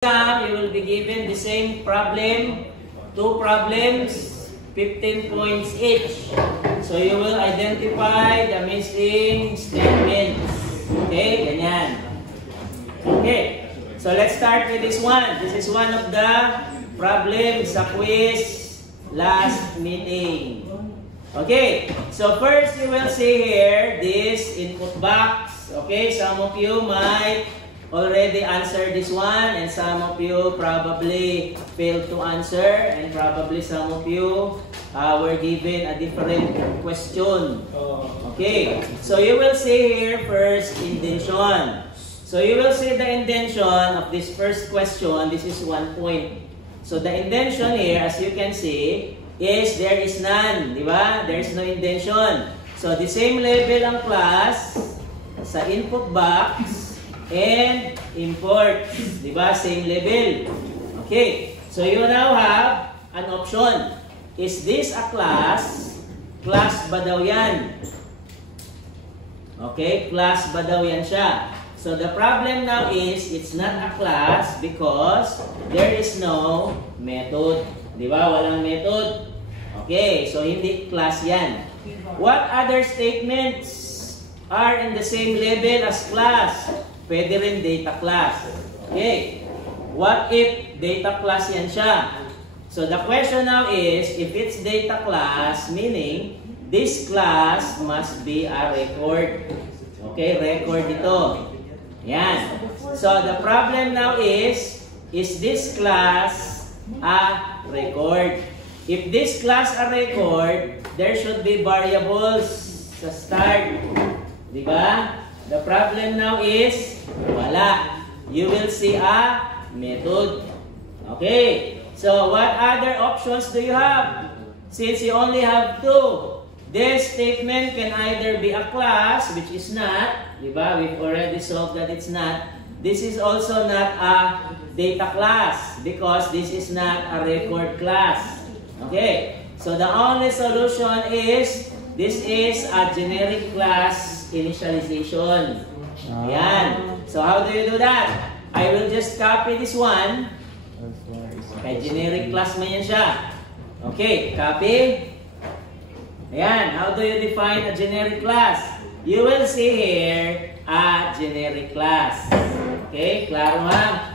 exam, you will be given the same problem, 2 problems, 15 points each. So you will identify the missing statements. Okay, ganyan. Okay, so let's start with this one. This is one of the problems sa quiz last meeting. Okay, so first you will see here this input box. Okay, some of you might already answered this one, and some of you probably failed to answer, and probably some of you were given a different question. Okay, so you will see here first indentation. So you will see the indentation of this first question. This is 1 point. So the indentation here, as you can see, is there is none, di ba? There is no indentation. So the same level ang class sa input box and import, di ba? Same level. Okay, so you now have an option. Is this a class? Class ba daw yan? Okay, class ba daw yan siya? So the problem now is it's not a class because there is no method. Di ba? Walang method. Okay, so hindi class yan. What other statements are in the same level as class? Pwede rin data class. Okay. What if data class yan siya? So the question now is, if it's data class, meaning this class must be a record. Okay, record ito. Yan. So the problem now is this class a record? If this class a record, there should be variables sa start. Di ba? The problem now is, wala. You will see a method. Okay. So, what other options do you have? Since you only have 2, this statement can either be a class, which is not. Diba? We've already solved that it's not. This is also not a data class because this is not a record class. Okay. So, the only solution is, this is a generic class initialization. Ayan. So, how do you do that? I will just copy this one. Kay generic class man yan siya. Okay, copy. Ayan. How do you define a generic class? You will see here a generic class. Okay, klaro ha?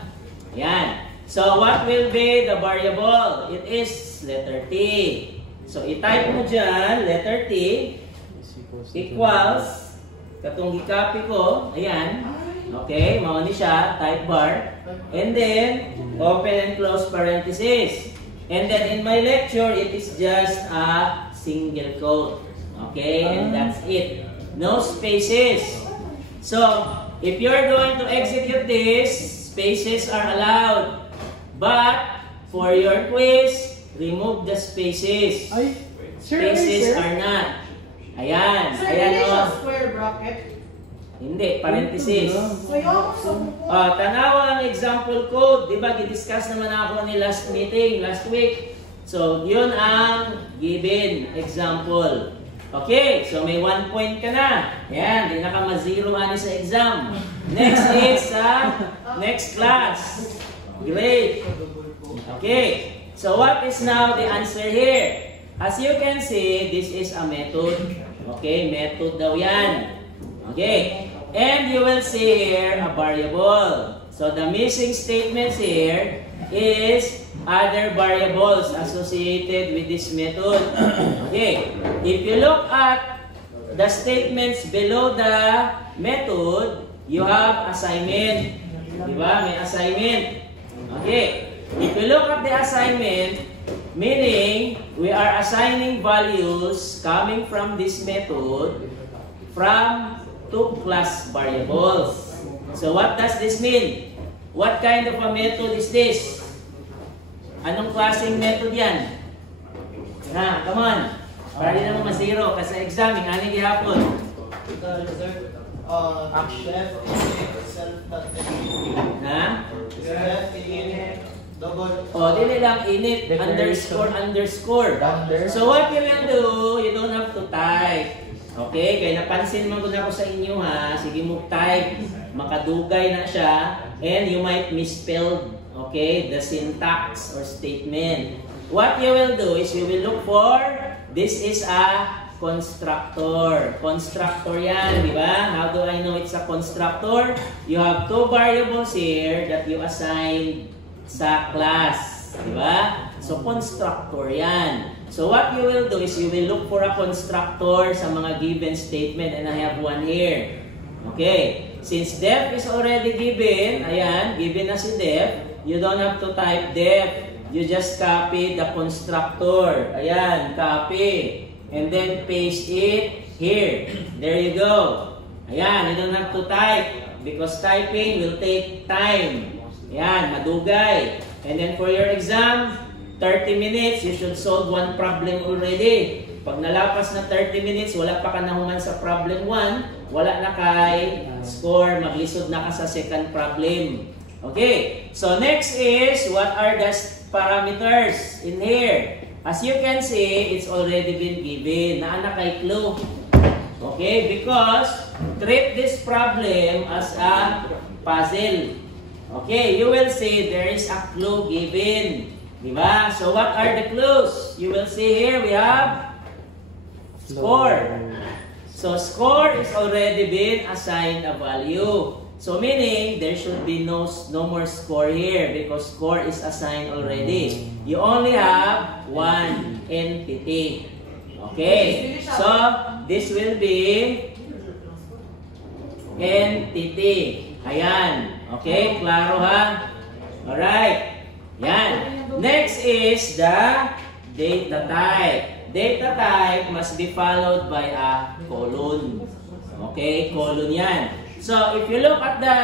Ayan. So, what will be the variable? It is letter T. So, i-type mo dyan, letter T equals katong i-copy ko, ayan. Okay, mauni siya, type bar. And then, open and close parenthesis. And then, in my lecture, it is just a single quote. Okay, and that's it. No spaces. So, if you're going to execute this, spaces are allowed. But, for your quiz, remove the spaces. Spaces are not. Ayan. Sir, ayan hindi o. siya square bracket? Hindi, parenthesis. Tanawa ang example code. Diba, gidiscuss naman ako ni last meeting, last week. So, yun ang given example. Okay, so may 1 point ka na. Ayan, di na ka ma-zero ani sa exam. Next is next class. Great. Okay, so what is now the answer here? As you can see, this is a method. Okay, method daw yan. Okay, and you will see here a variable. So the missing statements here is other variables associated with this method. Okay, if you look at the statements below the method, you have assignment. Diba? May assignment. Okay, if you look at the assignment, meaning we are assigning values coming from this method from 2 class variables. So what does this mean? What kind of a method is this? Anong klaseng method yan? Come on. Para di naman ma-zero kasi exam, yung aning gihapon. Chef, self-contained. Chef, double. Dili lang init, underscore. So what you will do, you don't have to type. Okay, kaya napansin mo ko na ako sa inyo ha. Sige mo type, makadugay na siya, and you might misspell okay, the syntax or statement. What you will do is you will look for, this is a constructor. Constructor yan, di ba? How do I know it's a constructor? You have two variables here that you assign sa class, di ba? So, constructor yan. So, what you will do is you will look for a constructor sa mga given statement, and I have one here. Okay. Since def is already given, ayan, given na si def, you don't have to type def. You just copy the constructor. Ayan, copy. And then paste it here. There you go. Ayan, you don't have to type because typing will take time. Ayan, madugay. And then for your exam, 30 minutes, you should solve one problem already. Pag nalapas na 30 minutes, wala pa ka nahuman sa problem 1, wala na kay score, maglisod na ka sa second problem. Okay, so next is, what are the parameters in here? As you can see, it's already been given. Naana kay clue. Okay, because treat this problem as a puzzle. Okay, you will see there is a clue given. Diba? So what are the clues? You will see here we have score. So score is already been assigned a value. So meaning there should be no more score here because score is assigned already. You only have one entity. Okay. So this will be entity. Ayan. Okay, klaro ha? Alright. Yan. Next is the data type. Data type must be followed by a colon. Okay, colon yan. So, if you look at the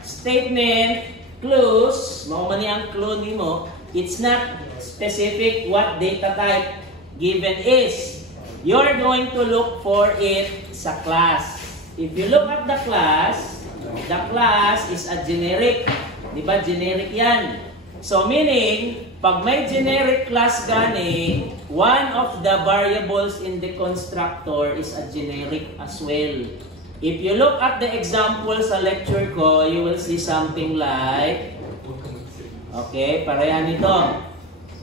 statement clues, maumani ang clue mo, it's not specific what data type given is. You're going to look for it sa class. If you look at the class is a generic. Diba? Generic yan. So, meaning, pag may generic class gani, one of the variables in the constructor is a generic as well. If you look at the example sa lecture ko, you will see something like, okay, parehan ito.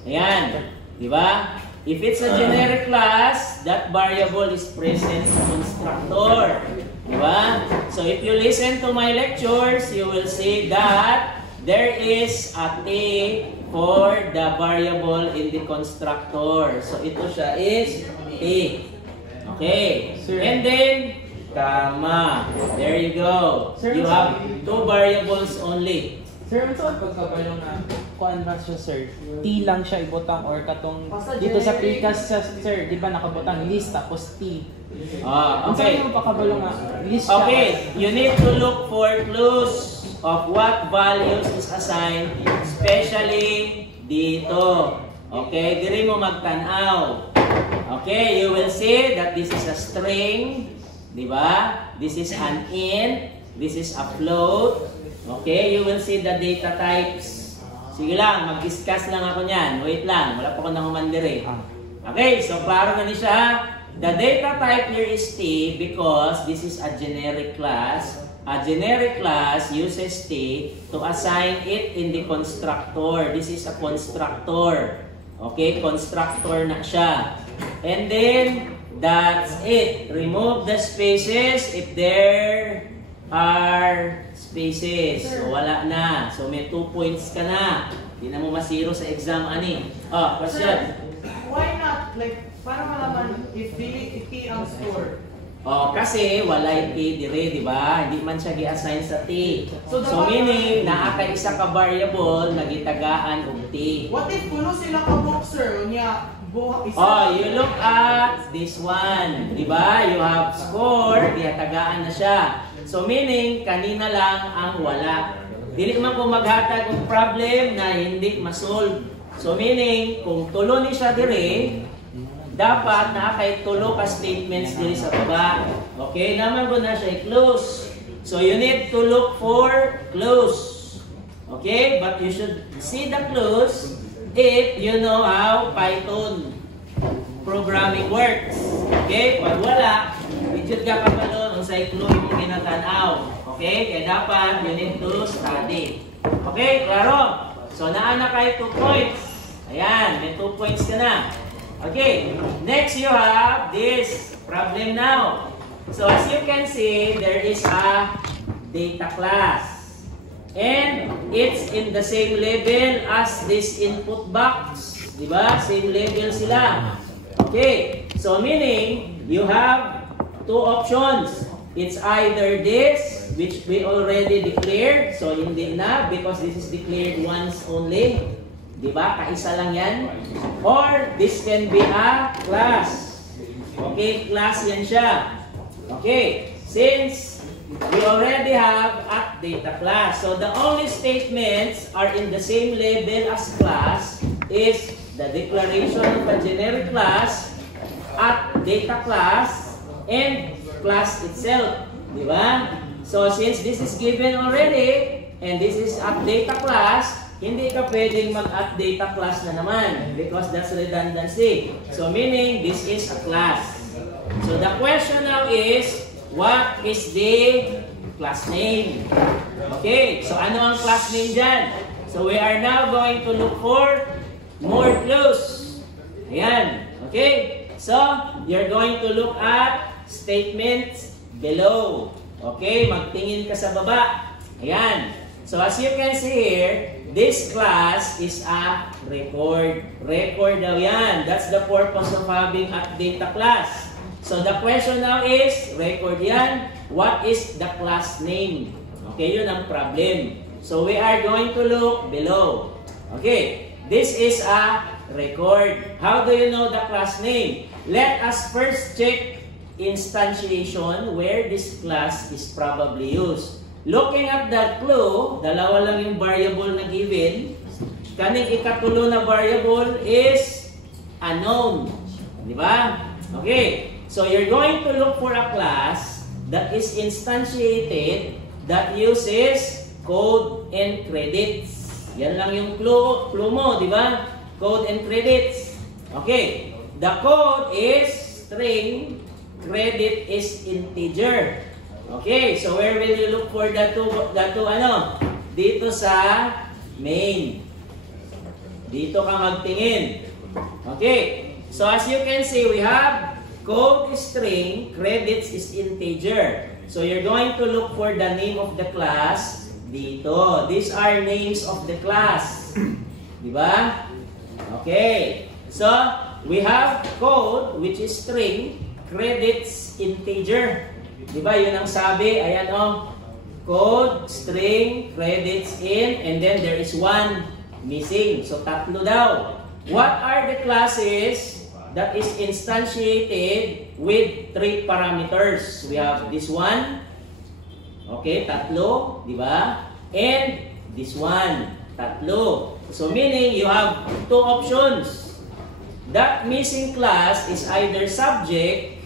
Ayan, di ba? If it's a generic class, that variable is present sa constructor. Di ba? So if you listen to my lectures, you will see that there is a T for the variable in the constructor. So ito siya is T. Okay. And then, comma. There you go. Sir, you have two variables only. Sir, saan pagkabalo na kuan ba siya, sir? T lang siya ibutang or katong dito sa PCAS, sir, di ba nakabutang list tapos T. Okay. Saan yung pagkabalo nga list siya? Okay, you need to look for clues of what values is assigned, especially dito. Okay, diri mo magtanaw. Okay, you will see that this is a string. Diba? This is an int. This is a float. Okay, you will see the data types. Sige lang, mag-discuss lang ako niyan. Wait lang, wala pa ko nangumandiri. Okay, so klaro na ni siya. The data type here is T because this is a generic class. A generic class uses T to assign it in the constructor. This is a constructor. Okay, constructor na siya. And then, that's it. Remove the spaces if there are spaces. So, wala na. So, may 2 points ka na. Hindi na mo masiro sa exam, ani. Oh, question. Sir, why not? Like, para malaman if T ang score. Oh, kasi wala yung T dire, di ba? Hindi man siya gi-assign sa T. So meaning, naa ka isa ka variable na gitagaan og T. What if puno sila ka book, sir? Unya, oh, you look at this one. Di ba? You have score, gitagaan na siya. So meaning, kanina lang ang wala. Dili man ko maghatag og problem na hindi masolve. So meaning, kung tulo ni siya dire, dapat na kay tulo ka statements diri sa baba. Okay, naman ko na siya i-close. So you need to look for clues. Okay, but you should see the clues if you know how Python programming works. Okay, pag wala, medyo ka pa doon sa clue yung ginatanaw. Okay, kaya dapat you need to study. Okay, klaro? So, naana kayo 2 points. Ayan, may 2 points ka na. Okay, next you have this problem now. So, as you can see, there is a data class. And it's in the same level as this input box. Diba? Same level sila. Okay. So, meaning, you have 2 options. It's either this, which we already declared. So, hindi na because this is declared once only. Diba? Kaisa lang yan. Or, this can be a class. Okay? Class yan siya. Okay. Since we already have at data class. So the only statements are in the same level as class is the declaration of a generic class at data class and class itself. Diba? So since this is given already and this is at data class, hindi ka pwedeng mag-at data class na naman because that's redundancy. So meaning this is a class. So the question now is, what is the class name? Okay, so ano ang class name dyan? So we are now going to look for more clues. Ayan, okay? So, you're going to look at statements below. Okay, magtingin ka sa baba. Ayan. So as you can see here, this class is a record. Record daw yan. That's the purpose of having at data class. So the question now is, record yan, what is the class name? Okay, yun ang problem. So we are going to look below. Okay, this is a record. How do you know the class name? Let us first check instantiation where this class is probably used. Looking at the clue, dalawa lang yung variable na given. Kaning ikatulo na variable is unknown. Di ba? Okay. So you're going to look for a class that is instantiated that uses code and credits. Yan lang yung clue mo, di ba? Code and credits. Okay. The code is string, credit is integer. Okay, so where will you look for the two ano? Dito sa main. Dito ka magtingin. Okay. So as you can see, we have code is string, credits is integer. So you're going to look for the name of the class dito. These are names of the class. Di ba? Okay. So we have code which is string, credits integer. Di ba? Yun ang sabi. Ayan o. Code, string, credits in, and then there is one missing. So tatlo daw. What are the classes that is instantiated with 3 parameters? We have this one. Okay, tatlo. Di ba? And this one. Tatlo. So meaning you have 2 options. That missing class is either subject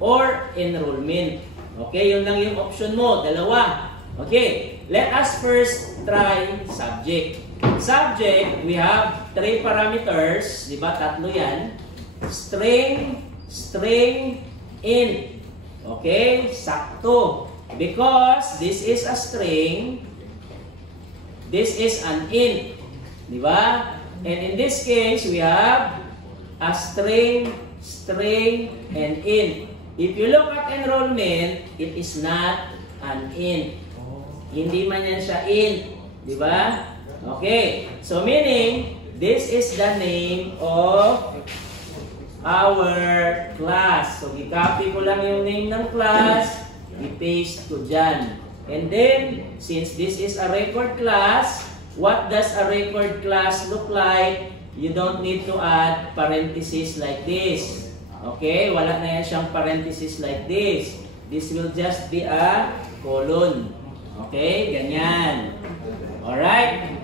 or enrollment. Okay, yun lang yung option mo. Dalawa. Okay, let us first try subject. Subject, we have 3 parameters. Diba? Tatlo yan. String, string, int. Okay, sakto. Because this is a string, this is an int. Diba? And in this case, we have a string, string, and int. If you look at enrollment, it is not an int. Hindi man yan siya int. Di ba? Okay. So meaning, this is the name of our class. So i-copy ko lang yung name ng class, i-paste ko dyan. And then, since this is a record class, what does a record class look like? You don't need to add parentheses like this. Okay, wala na yan siyang parenthesis like this. This will just be a colon. Okay, ganyan. Alright.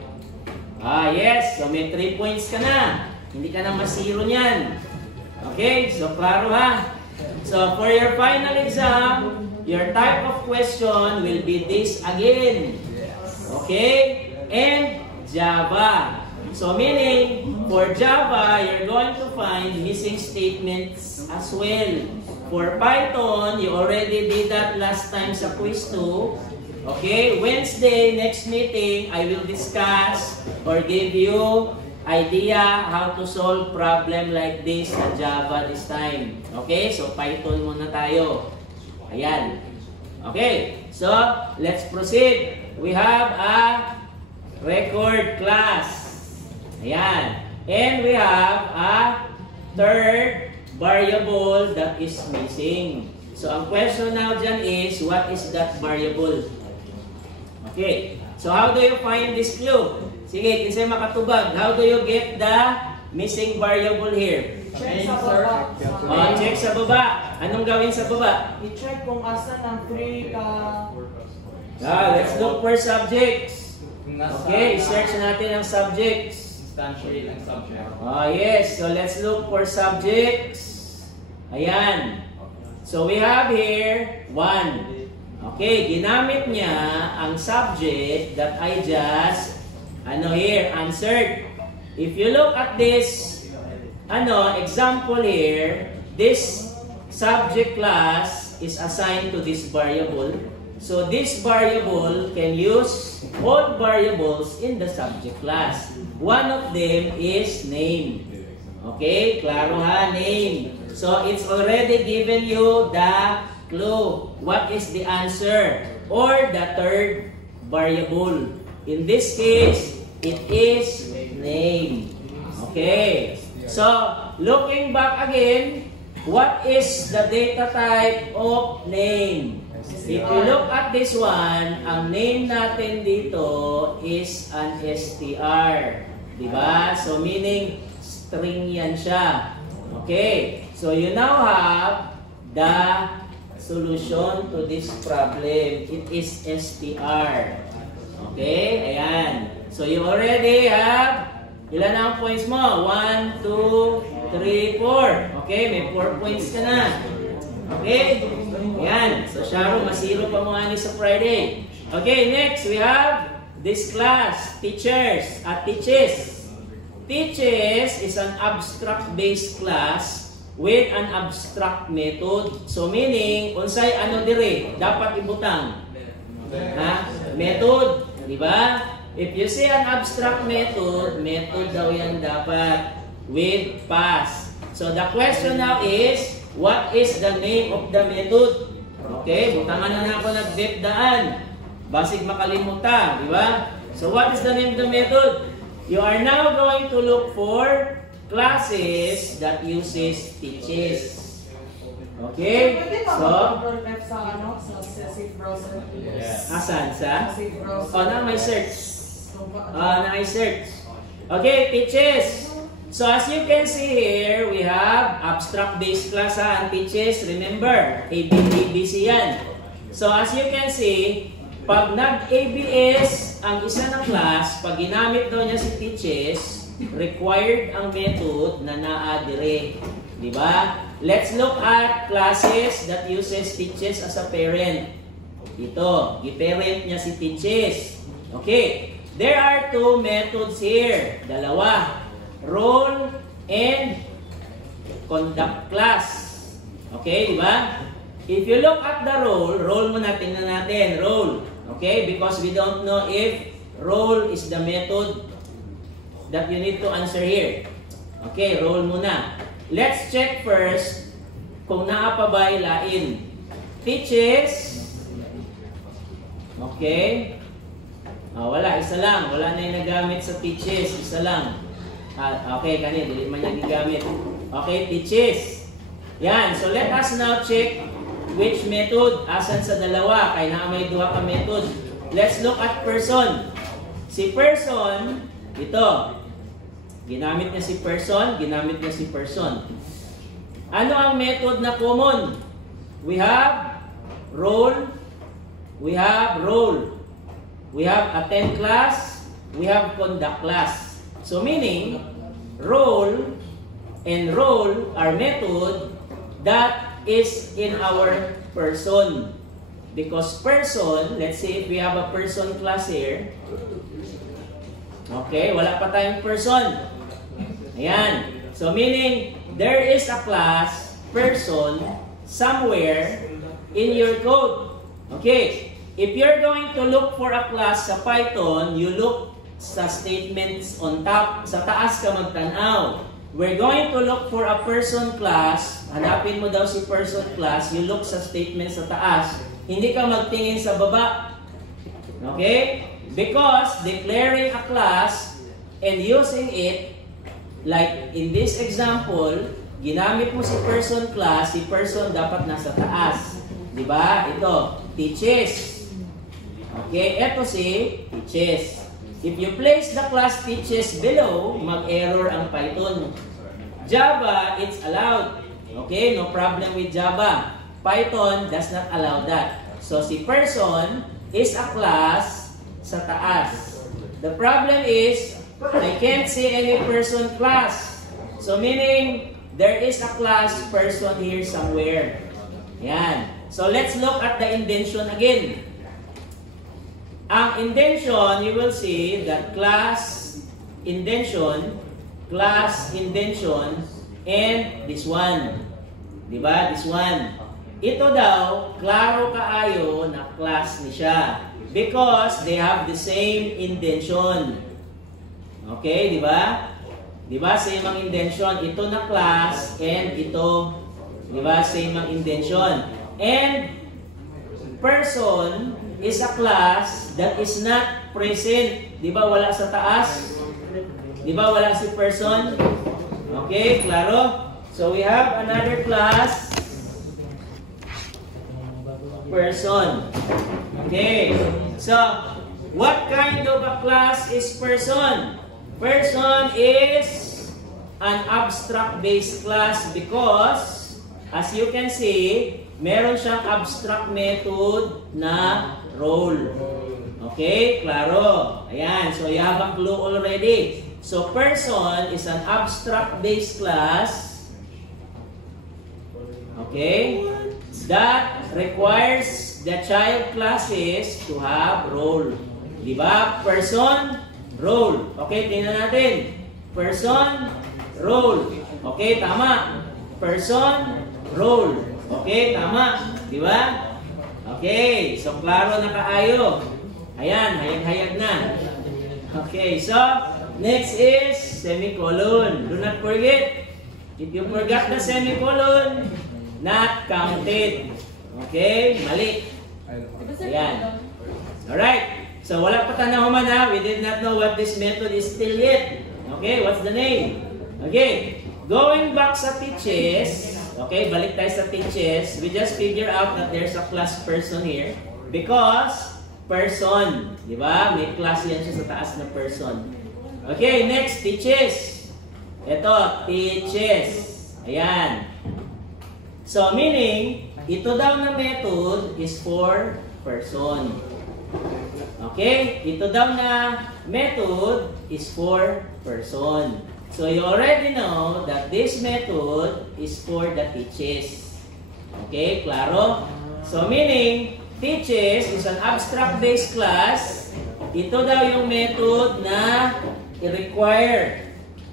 Yes. So may 3 points ka na. Hindi ka na masiro niyan. Okay, so klaro ha. So for your final exam, your type of question will be this again. Okay, and Java. So meaning, for Java, you're going to find missing statements as well. For Python, you already did that last time sa quiz 2. Okay, Wednesday, next meeting, I will discuss or give you idea how to solve problem like this sa Java this time. Okay, so Python muna tayo. Ayan. Okay, so let's proceed. We have a record class. Ayan. And we have a third variable that is missing. So ang question now dyan is, what is that variable? Okay, so how do you find this clue? Sige, kinsay makatubag. How do you get the missing variable here? Check sa baba. Check sa baba. Anong gawin sa baba? I-check kung asan ang free ka. Let's look for subjects. Okay, search natin ang subjects. Instantiate ang subject. Yes, so let's look for subjects. Ayan. So we have here 1. Okay, ginamit niya ang subject that I just answered. If you look at this example here, this subject class is assigned to this variable. So this variable can use all variables in the subject class. One of them is name. Okay, klaro ha, name. So it's already given you the clue. What is the answer? Or the third variable. In this case, it is name. Okay. So, looking back again, what is the data type of name? If you look at this one, ang name natin dito is an str. Diba? So, meaning string yan siya. Okay. So, you now have the solution to this problem. It is str. Okay? Ayan. So, you already have, ilan na ang points mo? 1, 2, 3, 4. Okay? May 4 points ka na. Okay? Ayan. So, Sharo, masiro pa mo ani sa Friday. Okay, next, we have this class, teachers at teaches. Teaches is an abstract-based class with an abstract method. So meaning, unsay dire, dapat ibutang. Method, di ba? If you say an abstract method daw yan dapat with pass. So the question now is, what is the name of the method? Okay, butangan na ako nagdepdaan. Basig makalimutan, di ba? So what is the name of the method? You are now going to look for classes that uses teaches. Okay? So, sa safe browser. asan sa? Safe browser. Na may search. Na may search. Okay, teaches. So, as you can see here, we have abstract-based class and teaches. Remember, ABC yan. So, as you can see, pag nag-ABS ang isa ng class, pag ginamit daw niya si teaches, required ang method na naa-dire. Diba? Let's look at classes that uses teaches as a parent. Ito, gi-parent niya si teaches. Okay, there are two methods here. Dalawa, role and conduct class. Okay, diba? If you look at the role muna, tingnan natin, role. Okay, because we don't know if role is the method that you need to answer here. Okay, roll muna. Let's check first kung naa pa ba ilain. Teaches. Okay. Wala, isa lang. Wala na yung nagamit sa teaches. Isa lang. Okay, kanina, dili man yung nagamit. Okay, teaches. Yan. So, let us now check which method. Asan sa dalawa? Kaya na may duha ka method. Let's look at person. Si person, ito. Ginamit niya si person, ginamit niya si person. Ano ang method na common? We have role, we have role. We have attend class, we have conduct class. So meaning, role and role are method that is in our person. Because person, let's say if we have a person class here, okay, wala pa tayong person. Ayan. So meaning, there is a class, person, somewhere in your code. Okay. if you're going to look for a class sa Python, you look sa statements on top. Sa taas ka magtanaw. We're going to look for a person class. Hanapin mo daw si person class. You look sa statements sa taas. Hindi ka magtingin sa baba. Okay? Because declaring a class and using it, like in this example, ginamit mo si person class, si person dapat nasa taas. Diba? Ito, teaches. Okay? Ito si teaches. If you place the class teaches below, mag-error ang Python. Java, it's allowed. Okay? No problem with Java. Python does not allow that. So, si person is a class sa taas. The problem is, I can't see any person class. So, meaning, there is a class person here somewhere. Yan. So, let's look at the indentation again. Ang indentation, you will see that class indentation, and this one. Diba? This one. Ito daw, klaro kaayo na class ni siya. Because they have the same indentation. Okay, diba? Diba? Same ang indentation. Ito na class, and ito, diba? Same ang indentation. And person is a class that is not present. Di ba wala sa taas? Di ba wala si person? Okay, klaro? So we have another class, person. Okay, so what kind of a class is person? Person is an abstract-based class because, as you can see, meron siyang abstract method na role. Okay? Klaro. Ayan. So, you have a clue already. So, person is an abstract-based class. Okay? That requires the child classes to have role. Diba? Person, role. Okay? Tingnan natin. Person, role. Okay? Tama. Person, role. Okay? Tama. Diba? Okay, so klaro na kaayo. Ayan, hayag-hayag na. Okay, so next is semicolon. Do not forget. If you forgot the semicolon, not counted. Okay, mali. Ayan. Alright, so wala pa tanahuman ha. We did not know what this method is still yet. Okay, what's the name? Okay, going back sa teaches. Okay, balik tayo sa teaches. We just figure out that there's a class person here. Because, person. Di ba? May class yan siya sa taas na person. Okay, next, teaches. Ito, teaches. Ayan. So, meaning, ito daw na method is for person. Okay? Ito daw na method is for person. So, you already know that this method is for the teaches. Okay, klaro? So, meaning, teaches is an abstract-based class. Ito daw yung method na i-require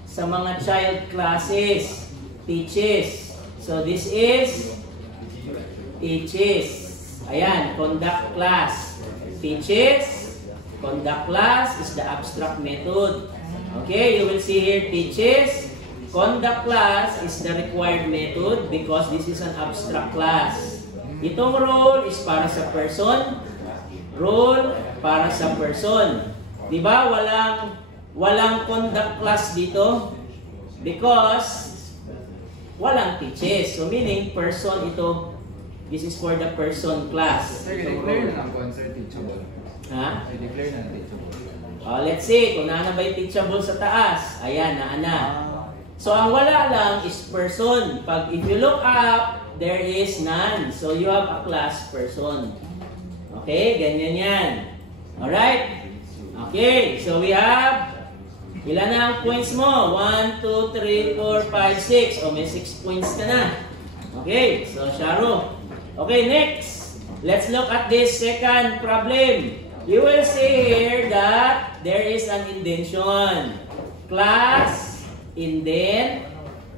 sa mga child classes. Teaches. So, this is teaches. Ayan, conduct class. Teaches, conduct class is the abstract method. Okay, you will see here teaches. Conduct class is the required method because this is an abstract class. Itong role is para sa person. Role para sa person. Diba? Walang conduct class dito because walang teaches. So meaning person ito. This is for the person class. Sir, i-declare na ang answer teachable. Ha? I-declare na teachable. Let's see, kung na ba yung teachable sa taas. Ayan, na. So, ang wala lang is person. If you look up, there is none. So, you have a class person. Okay, ganyan yan. Alright? Okay, so we have, ilan na ang points mo? 1, 2, 3, 4, 5, 6. O, may 6 points ka na. Okay, so, Sharo. Okay, next. Let's look at this second problem. You will see here that there is an indentation. Class, indent,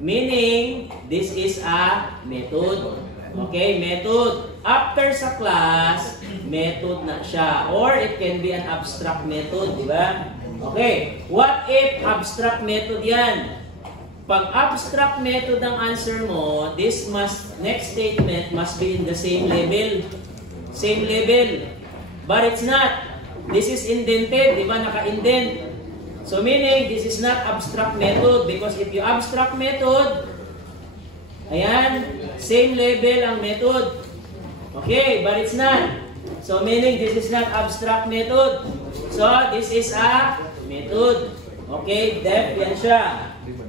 meaning this is a method. Okay, method. after sa class, method na siya. Or it can be an abstract method, di ba? Okay, what if abstract method yan? Pag abstract method ang answer mo, next statement must be in the same level. Same level. But it's not. This is indented, di ba? Naka-indent. So meaning, this is not abstract method because if you abstract method, ayan, same level ang method. Okay, but it's not. So meaning, this is not abstract method. So this is a method. Okay, def yan siya.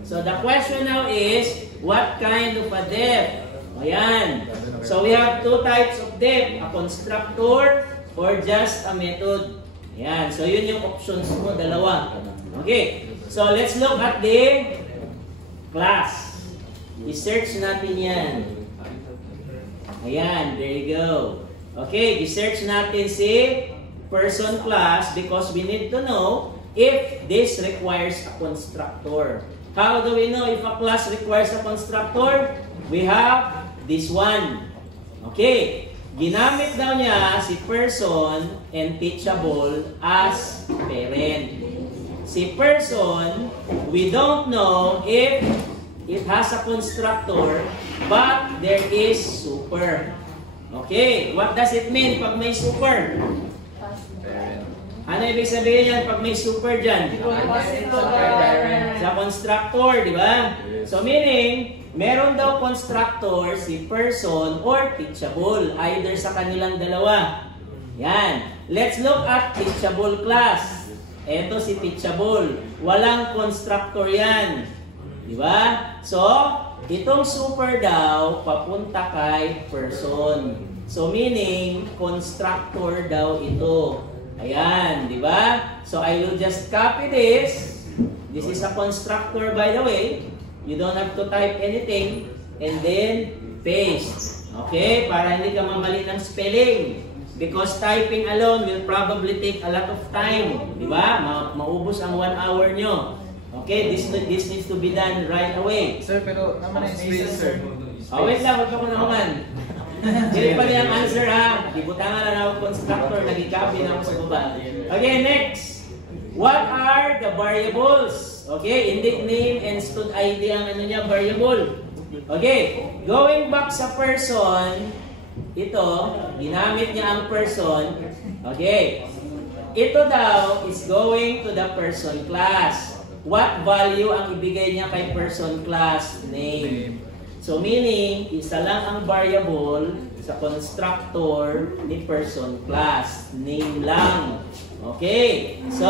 So the question now is, what kind of a def? Ayan. So we have two types of def, a constructor or just a method. Ayan. So yun yung options mo, dalawa. Okay. So let's look at the class. I-search natin yan. Ayan. There you go. Okay. I-search natin si person class because we need to know if this requires a constructor. How do we know if a class requires a constructor? We have this one. Okay. Ginamit daw niya si person and teachable as parent. Si person, we don't know if it has a constructor, but there is super. Okay. What does it mean pag may super? Ano ibig sabihin yan pag may super dyan? Sa constructor, di ba? So meaning, meron daw constructor si person or teachable, either sa kanilang dalawa. Yan. Let's look at teachable class. Ito si teachable. Walang constructor yan. Di ba? So, itong super daw, papunta kay person. So meaning, constructor daw ito. Ayan, di ba? So I will just copy this. This is a constructor, by the way. You don't have to type anything and then paste. Okay? Para hindi ka mamali ng spelling. Because typing alone will probably take a lot of time. Di ba? Maubos ang 1 hour nyo. Okay? This needs to be done right away. Sir, pero naman ang space, sir. Oh, wait lang. Huwag ako naman. Dili pa niya ang answer ha. Ibutangan na ako constructor. Nagikabi na ako sa baba. Okay, next. What are the variables? Okay, indeed name and stud ID ang ano niya, variable. Okay, going back sa person, ito, ginamit niya ang person. Okay, ito daw is going to the person class. What value ang ibigay niya kay person class? Name. So meaning, isa lang ang variable sa constructor ni person class. Name lang. Okay. So,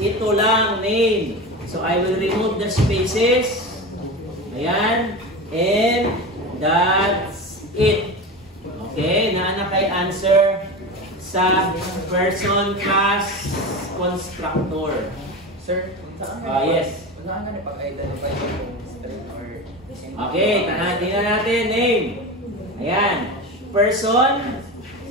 ito lang, name. So, I will remove the spaces. Ayan. And that's it. Okay. Naana kay answer sa person class constructor. Sir, yes. Saan ka pag-identify yung string or... Okay, tingnan natin, name. Ayan, person.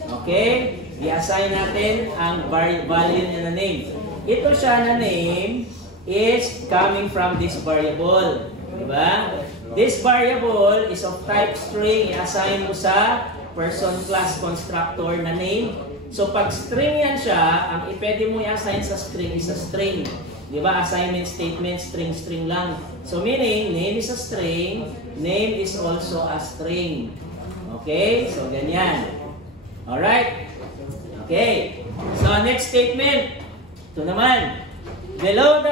Okay, i-assign natin ang value niya na name. Ito siya na name is coming from this variable. Diba? This variable is of type string. I-assign mo sa person class constructor na name. So pag string yan siya, ang pwede mo i-assign sa string is a string. Diba? Assignment statement, string lang. So meaning, name is a string, name is also a string. Okay? So ganyan. Alright? Okay. So next statement. Ito naman. Below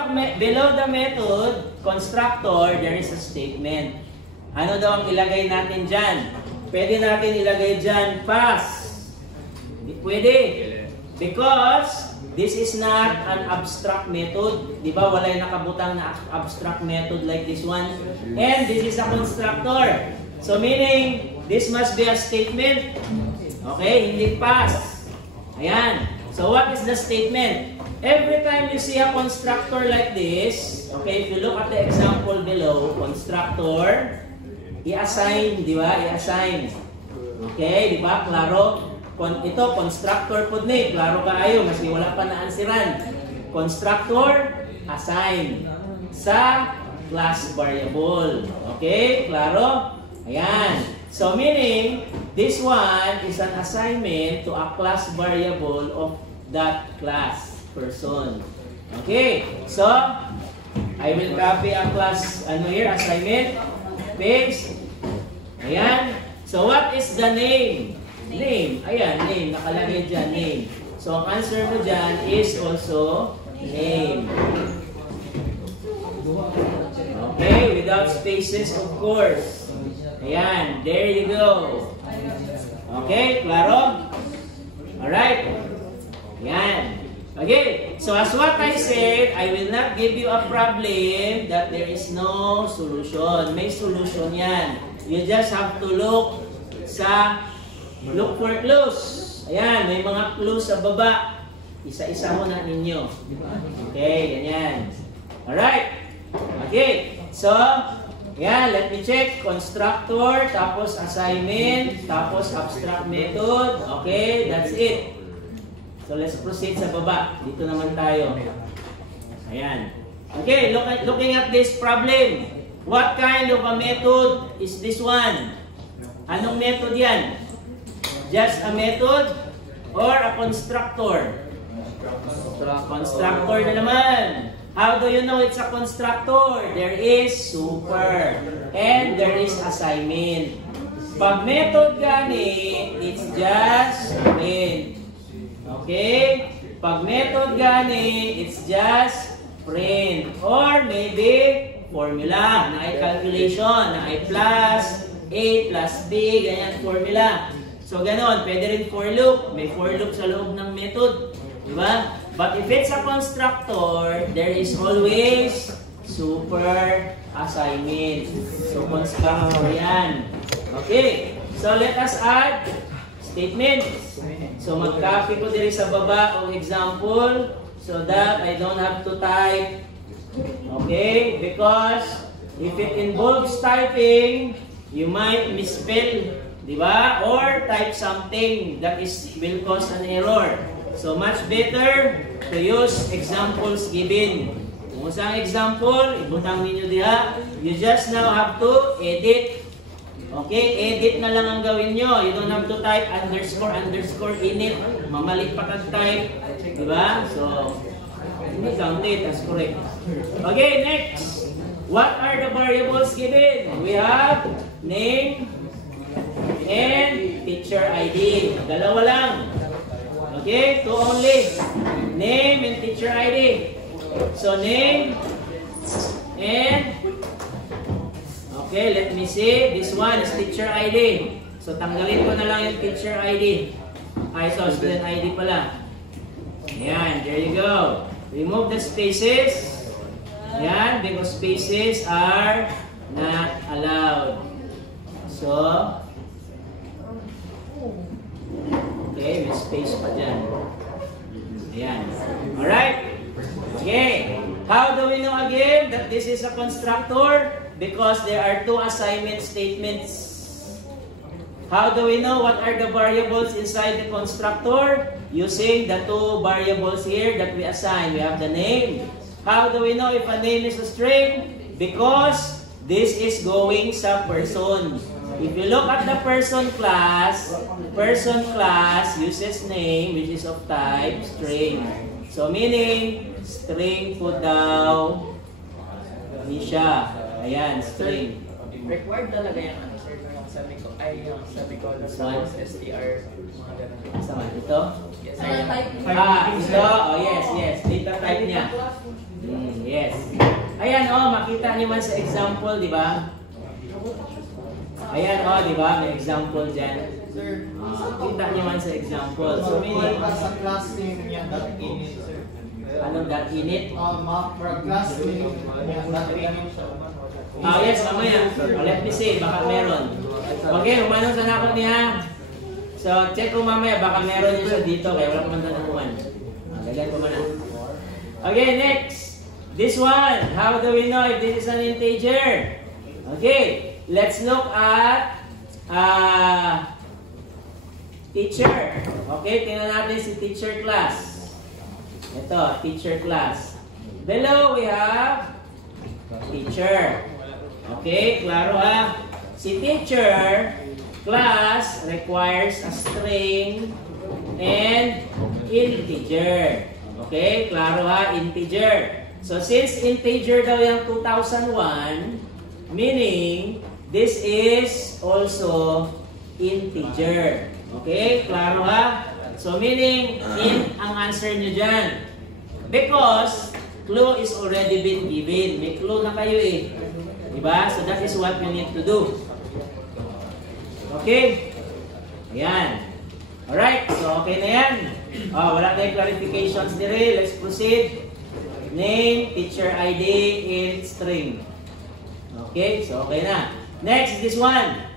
the method, constructor, there is a statement. Ano daw ang ilagay natin dyan? Pwede natin ilagay dyan, pass. Hindi pwede. Because this is not an abstract method. Di ba? Wala yung nakabutang na abstract method like this one. And this is a constructor. So meaning, this must be a statement. Okay? Hindi pass. Ayan. So what is the statement? Every time you see a constructor like this, okay, if you look at the example below, constructor, i-assign, di ba? I-assign. Okay? Di ba? Klaro? Ito, constructor po ni, klaro kaayo, maski wala pa na ansiran. Constructor, assign sa class variable. Okay, klaro? Ayan. So meaning, this one is an assignment to a class variable of that class person. Okay, so I will copy a class, here, assignment, paste. Ayan. So what is the name? Name. Ayan, name. Nakalagay dyan, name. So ang answer mo dyan is also name. Okay, without spaces, of course. Ayan, there you go. Okay, klaro? Alright. Ayan. Okay, so as what I said, I will not give you a problem that there is no solution. May solution yan. You just have to look for clues. Ayan, may mga clues sa baba. Isa-isa mo na ninyo. Okay, ganyan. Alright. Okay, so, yan, let me check. Constructor, tapos assignment, tapos abstract method. Okay, that's it. So, let's proceed sa baba. Dito naman tayo. Ayan. Okay, looking at this problem. What kind of a method is this one? Anong method yan? Just a method or a constructor? Constructor na naman. How do you know it's a constructor? There is super and there is assignment. Pag method gani, it's just print. Okay? Pag method gani, it's just print. Or maybe formula, na ay calculation, na ay plus A plus B, ganyan formula. So ganon, pwede rin for loop. May for loop sa loob ng method. Diba? But if it's a constructor, there is always super assignment. So constructor yan. Okay. So let us add statements. So mag-copy ko diri sa baba ang example so that I don't have to type. Okay? Because if it involves typing, you might misspell, di ba? Or type something that will cause an error. So much better to use examples given. Kung saan example, ibutang ninyo diha. You just now have to edit. Okay, edit na lang ang gawin nyo. You don't have to type underscore init. Mamalik pa kag-type. Diba? So, hindi counted. That's correct. Okay, next. What are the variables given? We have name and teacher ID. Dalawa lang. Okay, two only. Name and teacher ID. So, name and okay, let me see. This one is teacher ID. So, tanggalin ko na lang yung teacher ID. Ay, so, student ID pala. Ayan, there you go. Remove the spaces. Ayan, because spaces are not allowed. So, okay, may space pa dyan. Ayan. Alright. Okay. How do we know again that this is a constructor? Because there are two assignment statements. How do we know what are the variables inside the constructor? Using the two variables here that we assign. We have the name. How do we know if a name is a string? Because this is going sa person. If you look at the person class uses name which is of type string. So meaning, string po daw ni siya. Ayan, string. Required talaga yung ano, sir, yung semicolon tapos str, mga ganun. Sama, ito? Yes, Ito. Oh, yes. Data type niya. Yes. Ayan, makita niyo man sa example, di ba? Ayan, di ba? May example dyan. Sir, Kita niyo man sa example. So, meaning, sa class name niya, dot init, sir. anong dot init? For class name niya, dot init siya. Yes, mamaya. Let me see, baka meron. Okay, umanong sa nakot niya. So, check ko mamaya, baka meron niya siya dito. Kaya wala ko man nakuhan. Lagyan ko muna. Okay, next. This one. How do we know if this is an integer? Okay, let's look at teacher. Okay, tingnan natin si teacher class. Ito, teacher class. Below, we have teacher. Okay, klaro ha. Si teacher, class requires a string and integer. Okay? Klaro ha? Integer. So, since integer daw yung 2001, meaning, this is also integer. Okay? Klaro ha? So, meaning, int ang answer nyo dyan. Because, clue is already been given. May clue na kayo eh. Diba? So, that is what you need to do. Okay? Ayan. Alright. So, okay na yan. Wala tayong clarifications dire. Let's proceed. Name, teacher ID, int, string. Okay? So, okay na. Next, this one.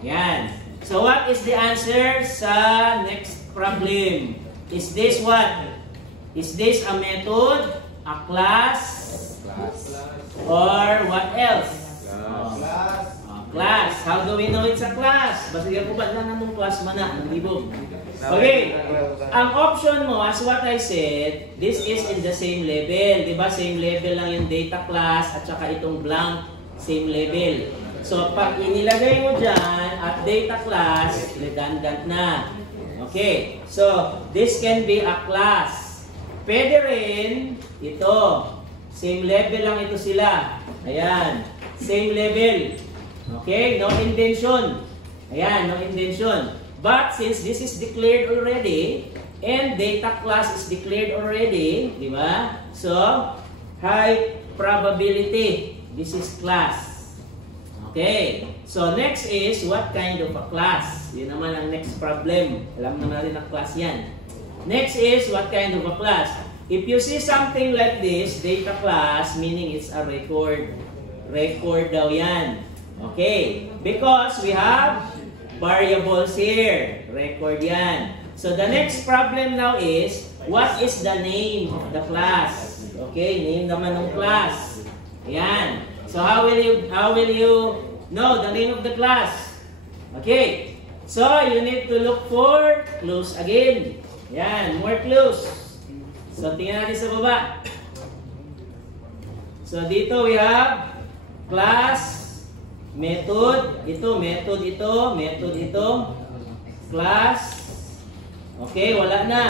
Ayan. So, what is the answer sa next problem? Is this what? Is this a method, a class, or what else? Class. How do we know it's a class? Basta ko ba lang namang class man na, ng libog. Okay. Ang option mo, as what I said, this is in the same level. Diba? Same level lang yung data class at saka itong blank, same level. So, pag inilagay mo dyan at data class, redundant na. Okay. So, this can be a class. Pwede rin, ito. Same level lang ito sila. Ayan. Same level. Okay? No indentation. Ayan, no indentation. But since this is declared already, and data class is declared already, di ba? So, high probability. This is class. Okay. So, next is, what kind of a class? Yun naman ang next problem. Alam na natin ang class yan. Next is, what kind of a class? If you see something like this, data class, meaning it's a record. Record daw yan. Okay. Because we have variables here. Record yan. So, the next problem now is, what is the name of the class? Okay, name naman ng class. Ayan. So, how will you know the name of the class? Okay. So, you need to look for clues again. Ayan, more clues. So, tingnan natin sa baba. So, dito we have class, method, ito, method ito, method ito, class. Okay, wala na.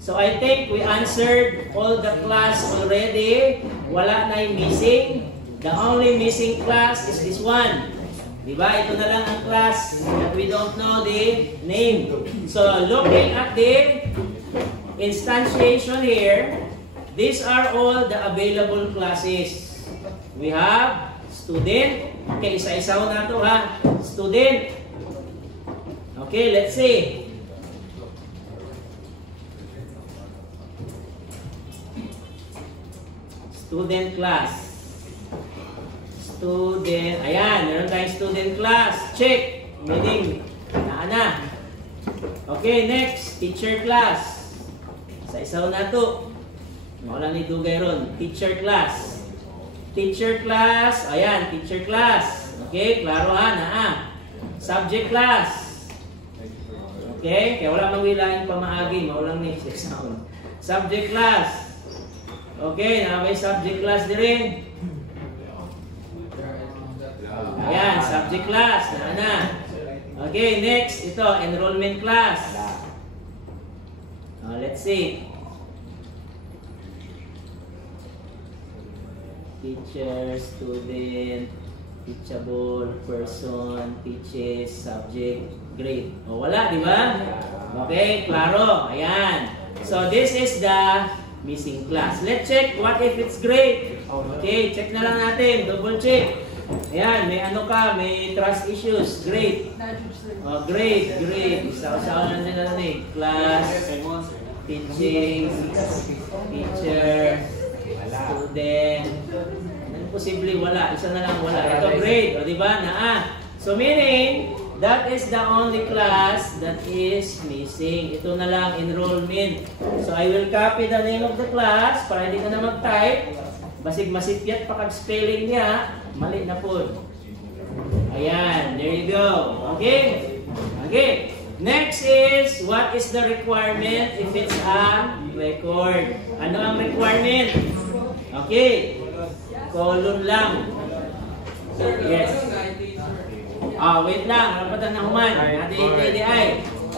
So, I think we answered all the class already. Wala na yung missing. The only missing class is this one. Diba? Ito na lang ang class that we don't know the name. So, looking at the instantiation here, these are all the available classes. We have student. Okay, isa-isaw na ito ha. Student. Okay, let's see. Student class. Student. Ayan, meron tayong student class. Check. Meaning, na. Okay, next. Teacher class. Isa-isaw na ito. Wala ni Dugay ron. Teacher class. Teacher class. Ayan, teacher class. Okay, klaro ha. Subject class. Okay, kaya wala mangwilaing pamaagi. Maulang ni sound. Subject class. Okay, may subject class din rin. Ayan, subject class. Na. Okay, next. Ito, enrollment class. Let's see. Teacher, student, teachable, person, teaches, subject, grade. O, wala, di ba? Okay, klaro. Ayan. So, this is the missing class. Let's check what if it's grade. Okay, check na lang natin. Double check. Ayan, may ano ka, may trust issues. Grade. Grade. Isa-usawa na nila ni class, teaching, teacher, student. Posible wala. Isa na lang wala. Ito grade. O, diba? So, meaning, that is the only class that is missing. Ito na lang, enrollment. So, I will copy the name of the class para hindi ka na mag-type. Basig masipyat pa kag-spelling niya, mali na po. Ayan, there you go. Okay? Okay. Next is, what is the requirement if it's a record? Ano ang requirement? Okay. Colon lang. Yes. Wait lang. Rapatan na human. Natin yung TDI.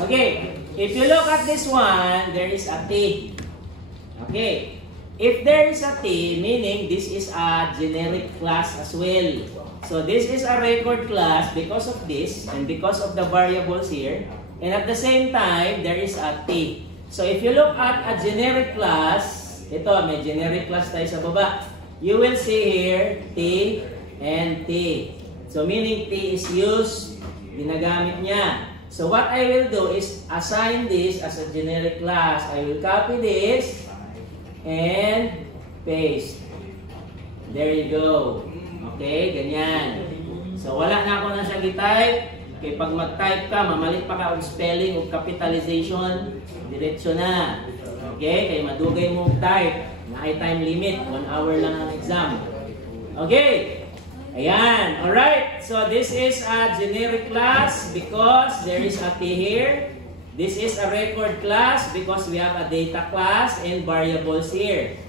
Okay. If you look at this one, there is a T. Okay. If there is a T, meaning this is a generic class as well. So this is a record class because of this and because of the variables here. And at the same time, there is a T. So if you look at a generic class, ito, may generic class tayo sa baba. You will see here T and T. So meaning T is used, ginagamit niya. So what I will do is assign this as a generic class. I will copy this and paste. There you go. Okay, ganyan. So wala na ako na siya i-type. Okay, pag mag-type ka, mamalit pa ka ang spelling o capitalization, diretso na. Okay, kaya madugay mo type. Na ay time limit, 1 hour lang ang exam. Okay. Ayan. Alright. So this is a generic class because there is a T here. This is a record class because we have a data class and variables here.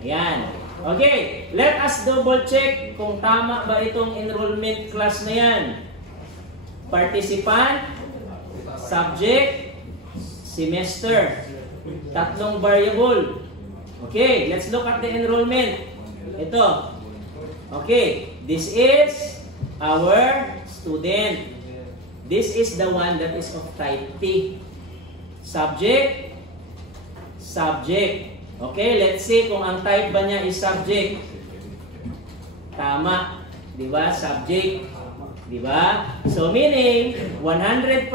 Ayan. Okay. Let us double check kung tama ba itong enrollment class na yan. Participant, subject, semester. Tatlong variable. Okay, let's look at the enrollment. Ito. Okay, this is our student. This is the one that is of type T. Subject, subject. Okay, let's see kung ang type ba niya is subject. Tama. Diba? Subject. Diba? So, meaning, 100%,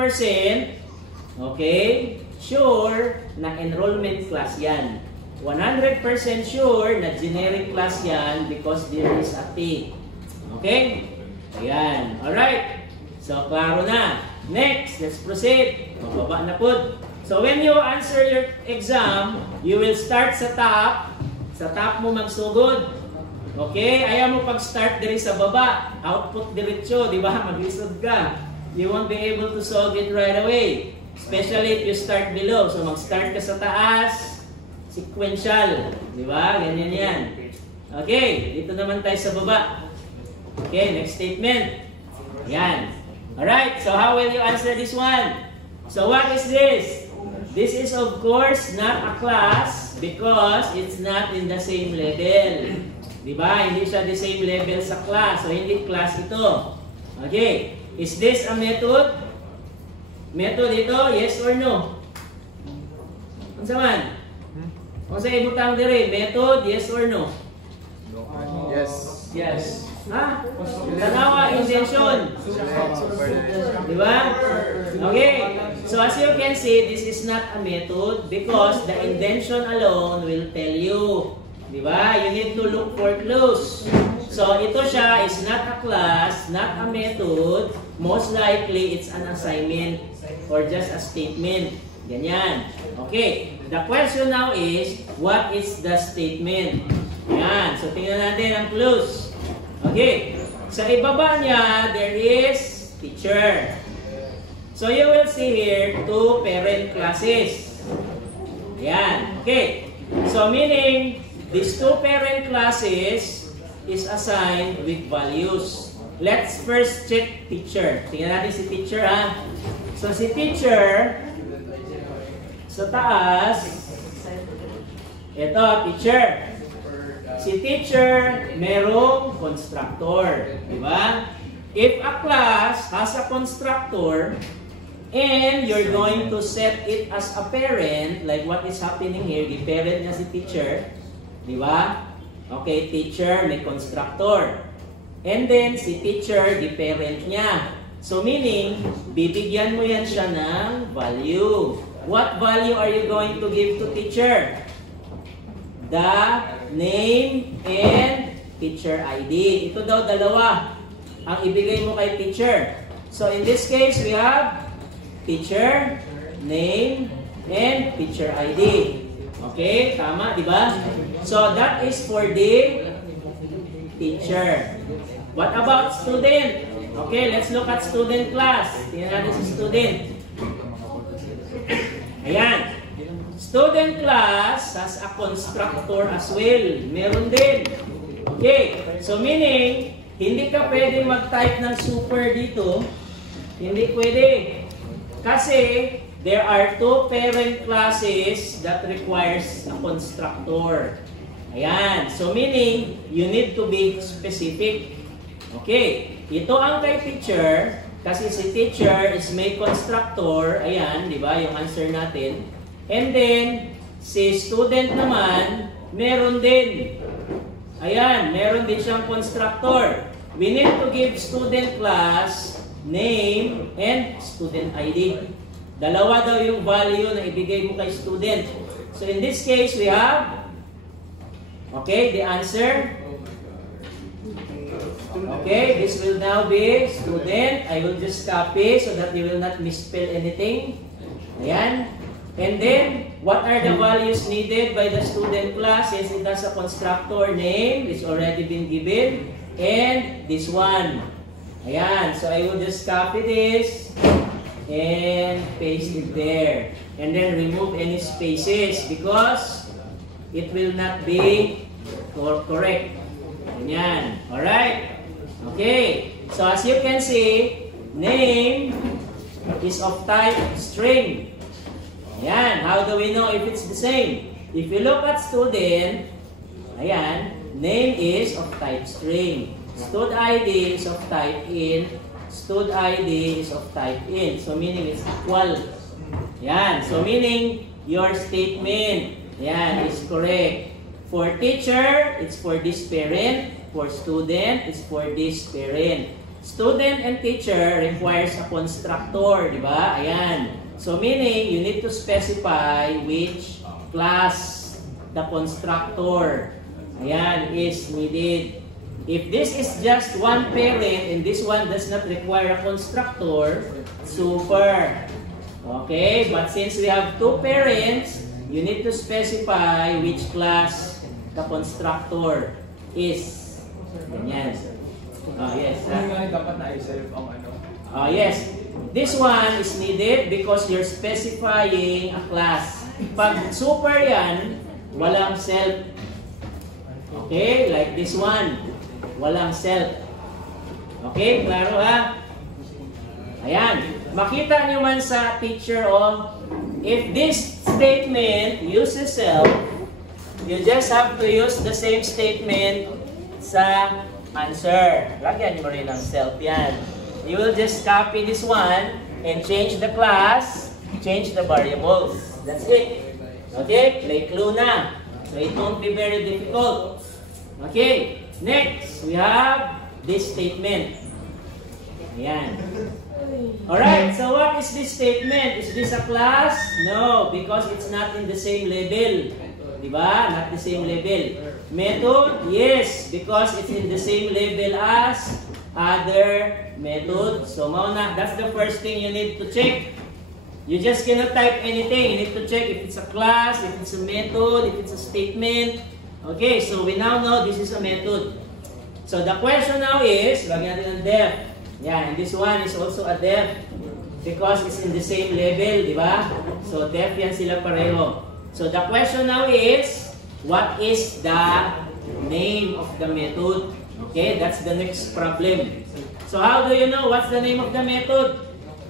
okay, sure na enrollment class yan. 100% sure na generic class yan because there is a T. Okay? Ayan. Alright. So, klaro na. Next, let's proceed. Mababa na po. So, when you answer your exam, you will start sa top. Sa top mo magsugod. Okay? Ayaw mo pag-start diri sa baba. Output diretso, di ba? Maglisod ka. You won't be able to solve it right away. Especially if you start below. So, mag-start ka sa taas. Sequential. Di ba? Ganyan yan. Okay. Dito naman tayo sa baba. Okay. Next statement. Yan. Alright. So, how will you answer this one? So, what is this? This is, of course, not a class because it's not in the same level. Diba? Hindi siya the same level sa class. So, hindi class ito. Okay. Is this a method? Method ito? Yes or no? Ano saman? Kung sa ibutang dire, method? Yes or no? Yes. Yes. Ha? Tanawa, intention. Diba? Okay. So, as you can see, this is not a method because the intention alone will tell you. Diba? You need to look for clues. So, ito siya is not a class, not a method. Most likely, it's an assignment or just a statement. Ganyan. Okay. The question now is, what is the statement? Yan. So, tingnan natin ang clues. Okay. Sa ibaba niya, there is teacher. So, you will see here, 2 parent classes. Yan. Okay. So, meaning, these 2 parent classes is assigned with values. Let's first check teacher. Tingnan natin si teacher, ha? So, si teacher, sa taas, ito, teacher. Si teacher, merong constructor. Diba? If a class has a constructor, and you're going to set it as a parent, like what is happening here, the parent niya si teacher, di ba? Okay, teacher, may constructor. And then, si teacher, the parent niya. So, meaning, bibigyan mo yan siya ng value. What value are you going to give to teacher? The name and teacher ID. Ito daw dalawa ang ibigay mo kay teacher. So, in this case, we have teacher, name, and teacher ID. Okay? Tama, di ba? So, that is for the teacher. What about student? Okay, let's look at student class. Tingnan natin si student. Ayan. Student class has a constructor as well. Meron din. Okay. So, meaning, hindi ka pwede mag-type ng super dito. Hindi pwede. Kasi there are two parent classes that requires a constructor. Ayan. So meaning, you need to be specific. Okay. Ito ang kay teacher. Kasi si teacher is may constructor. Ayan, di ba? Yung answer natin. And then, si student naman, meron din. Ayan, meron din siyang constructor. We need to give student class, name, and student ID. Dalawa daw yung value na ibigay mo kay student. So in this case, we have, okay, the answer. Okay, this will now be student. I will just copy so that you will not misspell anything. Ayan. And then, what are the values needed by the student class? Since it has a constructor name, it's already been given. And this one. Ayan. So I will just copy this and paste it there. And then remove any spaces because it will not be correct. Ayan. Alright. Okay. So as you can see, name is of type string. Ayan, how do we know if it's the same? If you look at student, ayan, name is of type string. Stud ID is of type int. Stud ID is of type int. So meaning it's equal. Ayan, so meaning your statement, ayan, is correct. For teacher, it's for this parent. For student, it's for this parent. Student and teacher requires a constructor, di ba? Ayan. So meaning, you need to specify which class the constructor, ayan, is needed. If this is just one parent and this one does not require a constructor, super. Okay, but since we have two parents, you need to specify which class the constructor is. Ganyan. Yes. Dapat na-reserve ang ano. Yes. This one is needed because you're specifying a class. Pag super yan, walang self. Okay? Like this one. Walang self. Okay? Klaro ha? Ayan. Makita nyo man sa teacher if this statement uses self, you just have to use the same statement sa answer. Lagyan nyo rin ng self yan. You will just copy this one and change the class, change the variables. That's it. Okay? Like clue na. So it won't be very difficult. Okay? Next, we have this statement. Ayan. Alright, so what is this statement? Is this a class? No, because it's not in the same level. Diba? Not the same level. Method? Yes, because it's in the same level as other method. So, mauna, that's the first thing you need to check. You just cannot type anything. You need to check if it's a class, if it's a method, if it's a statement. Okay, so we now know this is a method. So, the question now is, lagyan natin ng def. Yeah, and this one is also a def because it's in the same level, di ba? So, def yan sila pareho. So, the question now is, what is the name of the method? Okay, that's the next problem. So, how do you know what's the name of the method?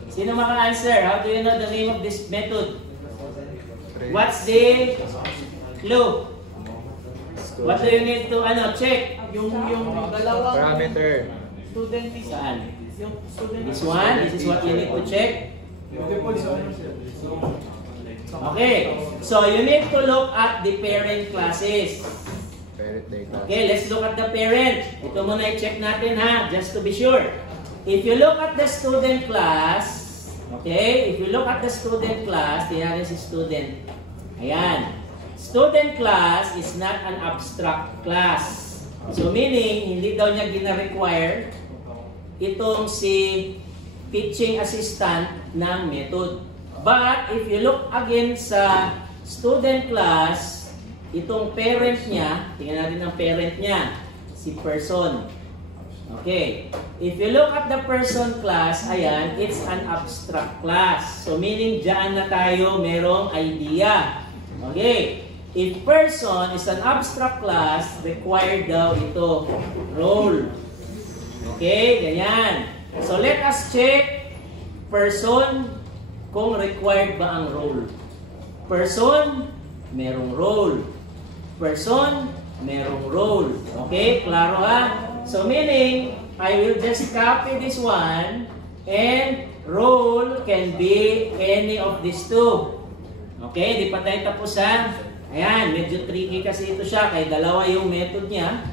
Sino maka-answer? How do you know the name of this method? What's the clue? What do you need to check? Yung dalawang Parameter. student is Saan? yung student This one? This is what you need to check? Okay, so you need to look at the parent classes. Parent data. Okay, let's look at the parent. Ito muna i-check natin ha, just to be sure. If you look at the student class, okay, if you look at the student class, tingnan si student. Ayan. Student class is not an abstract class. So meaning, hindi daw niya gina-require itong si teaching assistant ng method. But if you look again sa student class, itong parent niya, tingnan natin ang parent niya, si person. Okay. If you look at the person class, ayan, it's an abstract class. So meaning, dyan na tayo merong idea. Okay. If person is an abstract class, required daw ito role. Okay, ganyan. So let us check person kung required ba ang role. Person, merong role. Person, merong role. Okay, klaro ha? So meaning, I will just copy this one and role can be any of these two. Okay, di pa tayo tapos ha? Ayan, medyo tricky kasi ito siya, kaya dalawa yung method niya.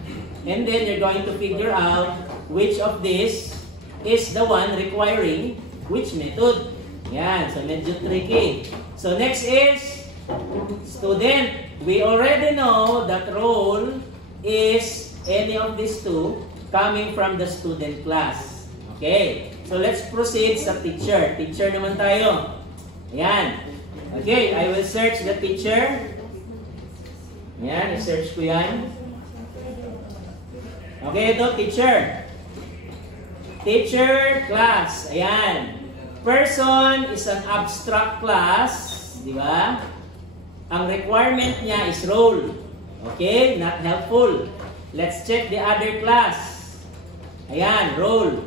And then you're going to figure out which of this is the one requiring which method. Ayan, so medyo tricky. So next is student. We already know that role is any of these two coming from the student class. Okay, so let's proceed sa teacher. Teacher naman tayo. Ayan. Okay, I will search the teacher. Ayan, i-search ko yan. Okay, ito, teacher. Teacher, class. Ayan. Person is an abstract class. Di ba? Ang requirement niya is role. Okay, not helpful. Let's check the other class. Ayan, role.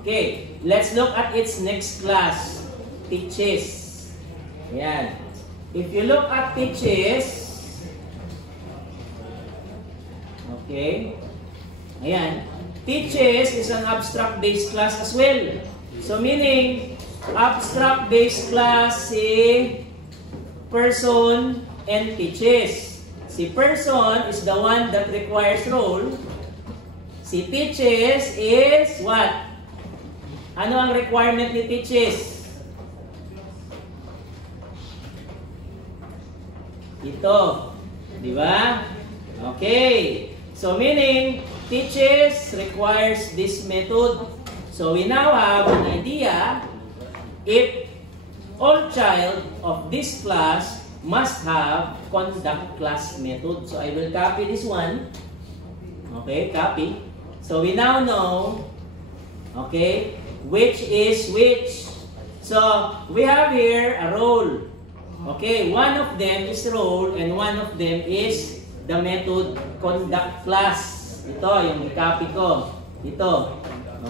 Okay, let's look at its next class. Teaches. Ayan. If you look at teaches, okay, ayan, teaches is an abstract-based class as well. So meaning, abstract-based class si person and teaches. Si person is the one that requires role. Si teaches is what? Ano ang requirement ni teaches? Ito. Di ba? Okay. So meaning, teaches requires this method. So we now have an idea if all child of this class must have conduct class method. So I will copy this one. Okay, copy. So we now know, okay, which is which. So we have here a role. Okay, one of them is role and one of them is the method conduct class. Ito, yung i-copy ko. Ito.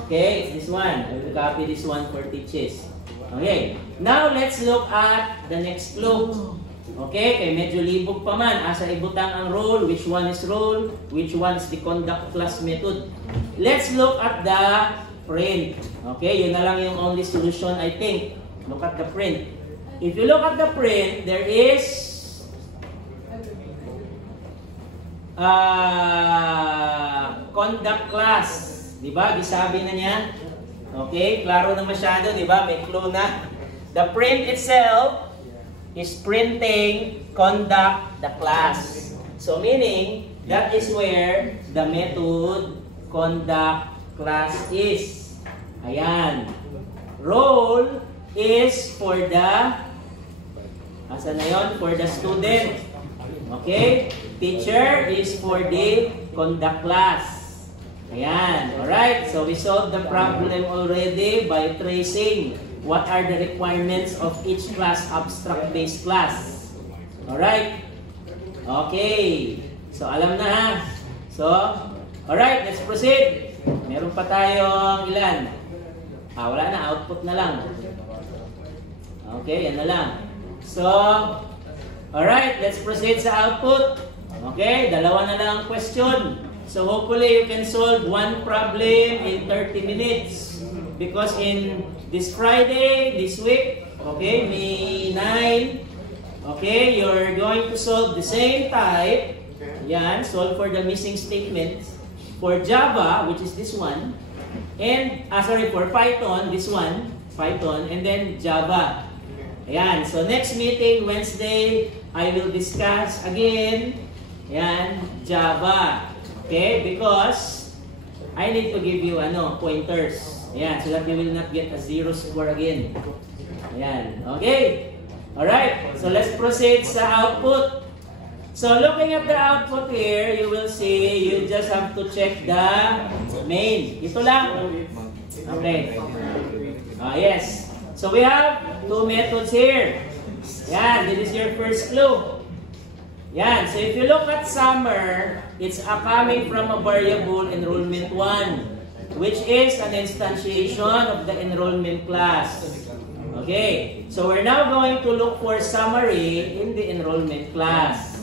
Okay, it's this one. I will copy this one for teaches. Okay, now let's look at the next clue. Okay, kaya medyo libog pa man. Asa ibutang ang role, which one is role, which one is the conduct class method. Let's look at the print. Okay, yun na lang yung only solution I think. Look at the print. If you look at the print, there is conduct class. Diba? Gisabi na niya. Okay, klaro na masyado, diba? May clue na. The print itself is printing conduct the class. So meaning, that is where the method conduct class is. Ayan. Role is for the, asa na yun? For the student. Okay? Teacher is for the conduct class. Ayan. Alright. So we solved the problem already by tracing what are the requirements of each class, abstract-based class. Alright. Okay. So alam na ha. So, alright. Let's proceed. Meron pa tayong ilan? Wala na. Output na lang. Okay, yan na lang. So, alright, let's proceed sa output. Okay, dalawa na lang ang question. So, hopefully, you can solve one problem in 30 minutes. Because in this Friday, this week, okay, May 9, okay, you're going to solve the same type. Yan, solve for the missing statements. For Java, which is this one. And, for Python, this one, Python, and then Java. Ayan, so next meeting, Wednesday, I will discuss again, ayan, Java. Okay, because I need to give you, pointers. Ayan, so that you will not get a 0 score again. Ayan, okay? Alright, so let's proceed sa output. So looking at the output here, you will see, you just have to check the main. Ito lang. Okay. Yes. So we have two methods here. Yan, this is your first clue. Yan, so if you look at summer, it's coming from a variable enrollment 1. which is an instantiation of the enrollment class. Okay, so we're now going to look for summary in the enrollment class.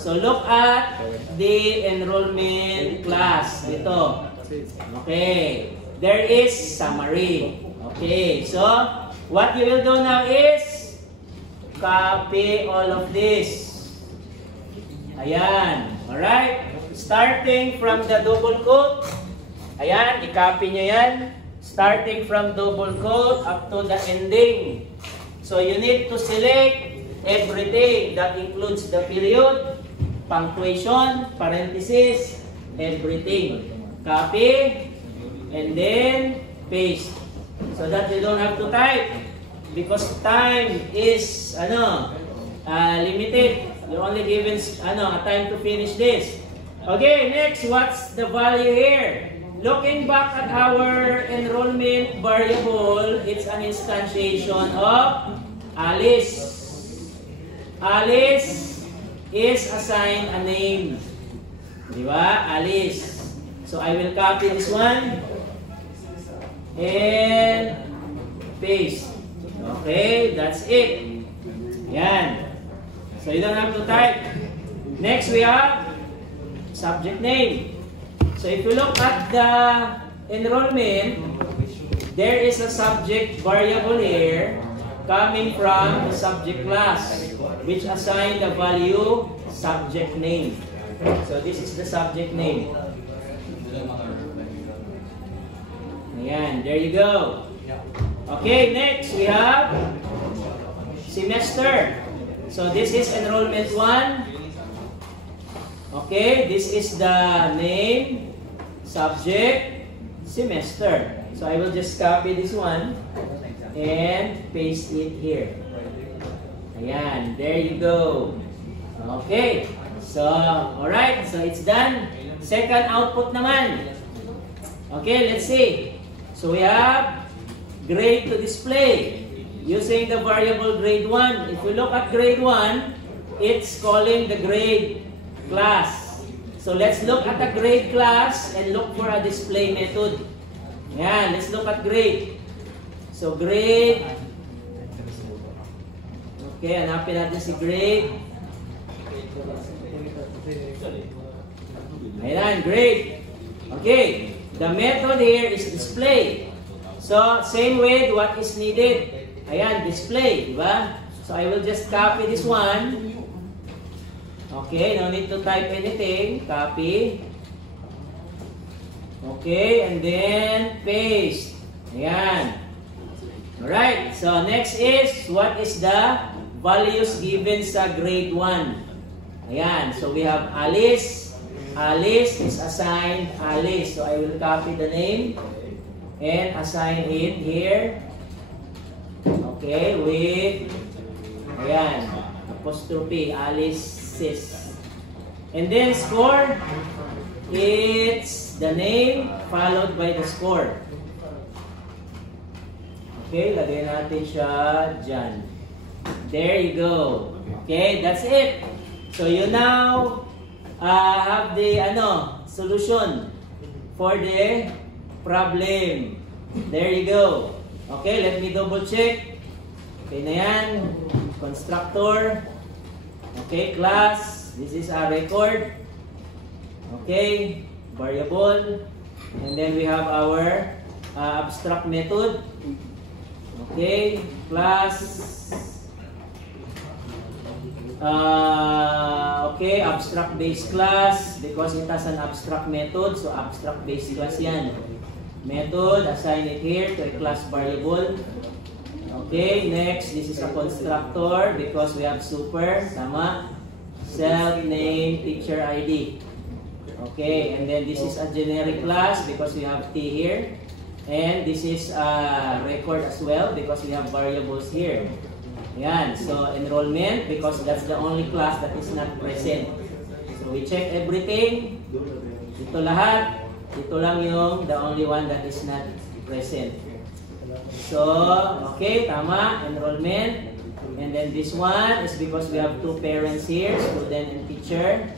So look at the enrollment class. Dito. Okay, there is summary. Okay, so what you will do now is copy all of this. Ayan, alright? Starting from the double quote. Ayan, i-copy nyo yan. Starting from double quote up to the ending. So you need to select everything that includes the period, punctuation, parenthesis, everything. Copy, and then paste. So that you don't have to type. Because time is, limited. You're only given, a time to finish this. Okay, next, what's the value here? Looking back at our enrollment variable, it's an instantiation of Alice. Alice is assigned a name. Diba? Alice. So I will copy this one and paste. Okay, that's it. Yan. So you don't have to type. Next we have subject name. So if you look at the enrollment, there is a subject variable here coming from the subject class, which assign the value subject name. So this is the subject name. Ayan, there you go. Okay, next we have semester. So this is enrollment 1. Okay, this is the name, subject, semester. So I will just copy this one and paste it here. Ayan, there you go. Okay, so alright, so it's done. Second output naman. Okay, let's see. So we have grade to display using the variable grade 1. If we look at grade 1, it's calling the grade class. So let's look at the grade class and look for a display method. Yan, let's look at grade. So grade. Okay, hanapin natin si grade. Ayan, grade. Okay, the method here is display. So same with what is needed. Ayan, display, diba? So I will just copy this one. Okay, no need to type anything. Copy. Okay, and then paste. Ayan. Alright, so next is, what is the values given sa grade 1? Ayan, so we have Alice. Alice is assigned Alice. So I will copy the name and assign it here. Okay, with, ayan, apostrophe, Alice. And then score, it's the name followed by the score. Okay, lagay natin siya dyan. There you go. Okay, that's it. So you now have the solution for the problem. There you go. Okay, let me double check. Okay na yan. Constructor. Okay, class. This is a record. Okay, variable. And then we have our abstract method. Okay, class. Okay, abstract base class because it has an abstract method. So abstract base class yan. Method, assign it here to a class variable. Okay, next, this is a constructor because we have super, tama, self, name, teacher ID. Okay, and then this is a generic class because we have T here. And this is a record as well because we have variables here. Yan, so enrollment because that's the only class that is not present. So we check everything. Ito lahat. Ito lang yung the only one that is not present. So, okay, tama, enrollment. And then this one is because we have two parents here, student and teacher.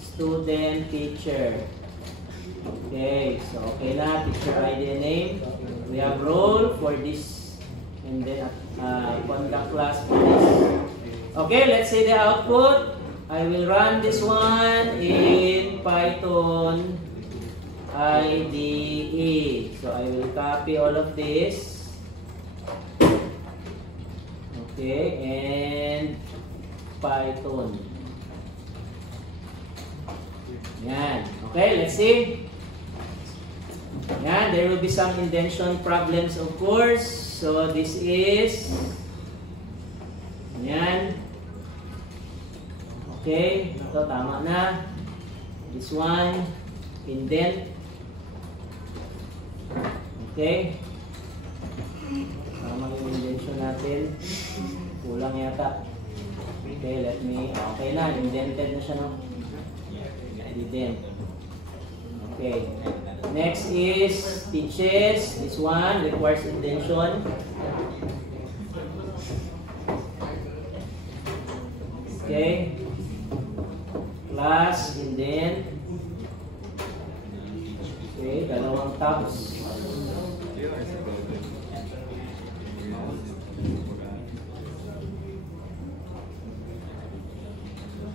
Student, teacher. Okay, so okay na, teacher ID and name. We have role for this and then conduct class for this. Okay, let's say the output. I will run this one in Python IDE. So I will copy all of this. Okay, and Python. Yan. Okay, let's see. Yan, there will be some indentation problems of course. So this is yan. Okay, ito tama na. This one, indent. Okay. Tama yung indentation natin. Kulang yata. Okay, okay na, indented na siya, no? Indent. Okay. Next is teaches. This one requires indentation. Okay. Class, indent. Okay, dalawang tabs.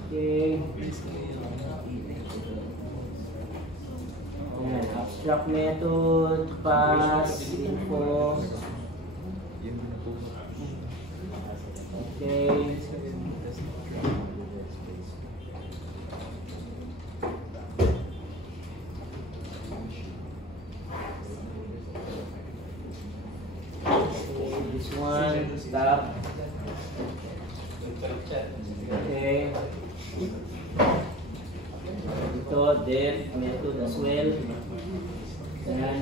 Okay. Ayan, abstract method, pass, info. Okay. This one, stop. Okay. Ito, def method as well. Ayan.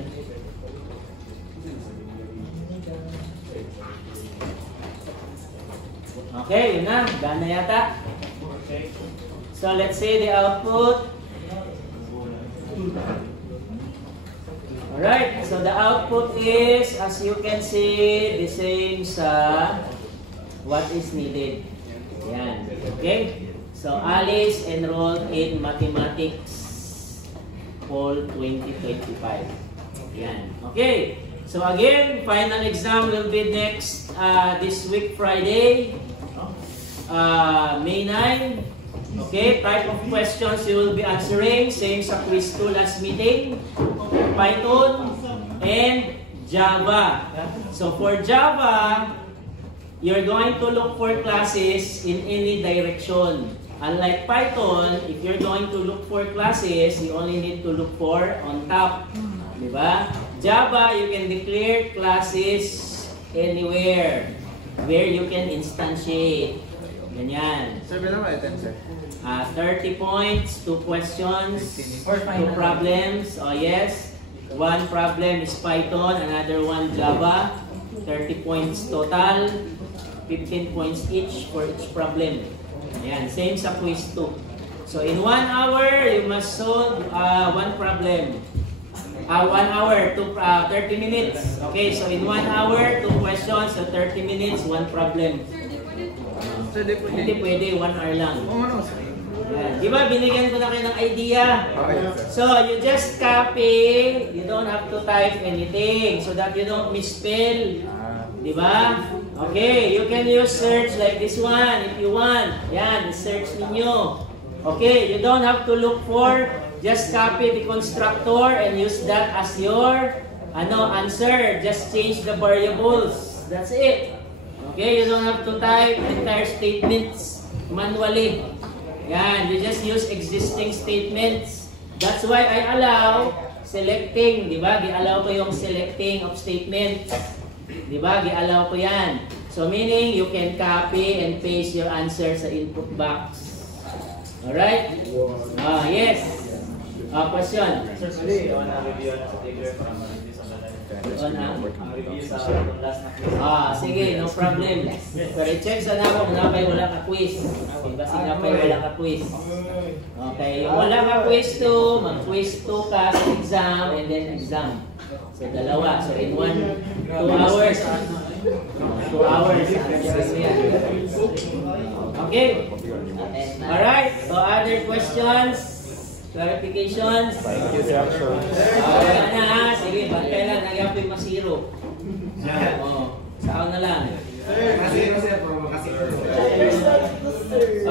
Okay, yun na. Gana yata. So, let's say the output. Alright, so the output is, as you can see, the same sa what is needed. Yan. Okay? So, Alice enrolled in Mathematics Fall 2025. Yan. Okay. So, again, final exam will be next this week, Friday, May 9. Okay, type of questions you will be answering. Same sa quiz 2 last meeting. Python and Java. So for Java, you're going to look for classes in any direction. Unlike Python, if you're going to look for classes, you only need to look for on top. Diba? Java, you can declare classes anywhere where you can instantiate. Ganyan. Sir, bilang ka 10, sir? 30 points, 2 questions, 2 problems. Oh yes. One problem is Python, another one Java. 30 points total. 15 points each for each problem. Ayan, same sa quiz 2. So in 1 hour, you must solve 1 problem. 1 hour, 30 minutes. Okay, so in 1 hour, 2 questions, so 30 minutes, 1 problem. Sir, di po. Hindi pwede, 1 hour lang. Oo, ano, sir? Yan. Di ba, binigyan ko na kayo ng idea. Okay, sir. So, you just copy. You don't have to type anything so that you don't misspell. Di ba? Okay, you can use search like this one if you want. Yan, search ninyo. Okay, you don't have to look for. Just copy the constructor and use that as your answer. Just change the variables. That's it. Okay, you don't have to type entire statements manually. Yan, you just use existing statements. That's why I allow selecting, di ba? Gi-allow ko yung selecting of statements. Di ba? Gi-allow ko yan. So meaning, you can copy and paste your answer sa input box. Alright? Yes. Question? Sir, sorry, na-review na sa Tigger para ma-review sa review sa last na quiz. Sige, no problem. Pero i-check sa nako kung napay wala ka quiz. Diba napay wala ka quiz. Okay, yung wala ka quiz 2, mag-quiz 2 ka sa exam and then exam. So dalawa. So in 2 hours. 2 hours. Okay? Alright, so other questions? Clarifications? Thank you, sir. Wala na ha. Sige, bantay lang. Nagyan po yung masiro. Saan na lang.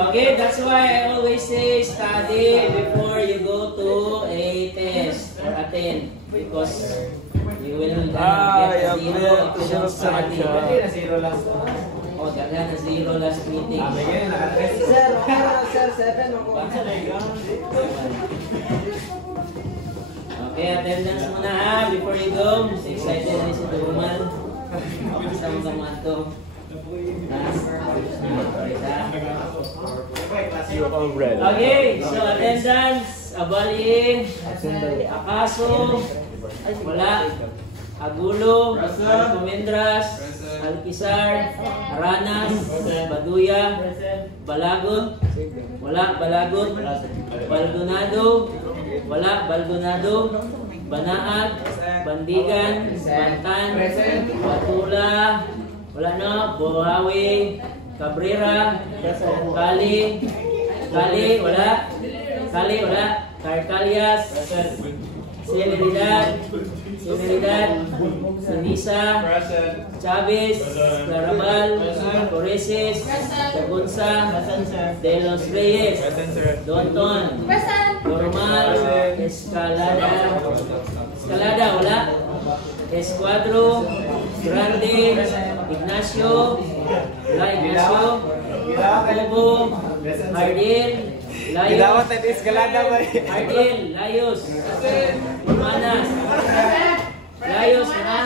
Okay, that's why I always say study before you go to a test or attend. Because you will get a zero if you don't study. Oh, daghan na zero last meeting. Okay, attendance muna ha before you go. Excited na si Duman. Kasama ka mga to. Okay, so attendance, abali, akaso, wala, agulo, alcumendras, alkisar, aranas, baduya, balagon, wala, balagon, baldonado, wala, baldonado, banaag, bandigan, bantan, batula, wala na, buhawi, cabrera, kali, wala, Carcalias, Celeridad, Sinisa, Chavez, Clarabal, Coreses, Sagunsa, De Los Reyes, Donton, Normal, Escalada, wala, Escuadro, Grande, Ignacio, Jacobo, Ardil, Layos, Humanas, Layos na.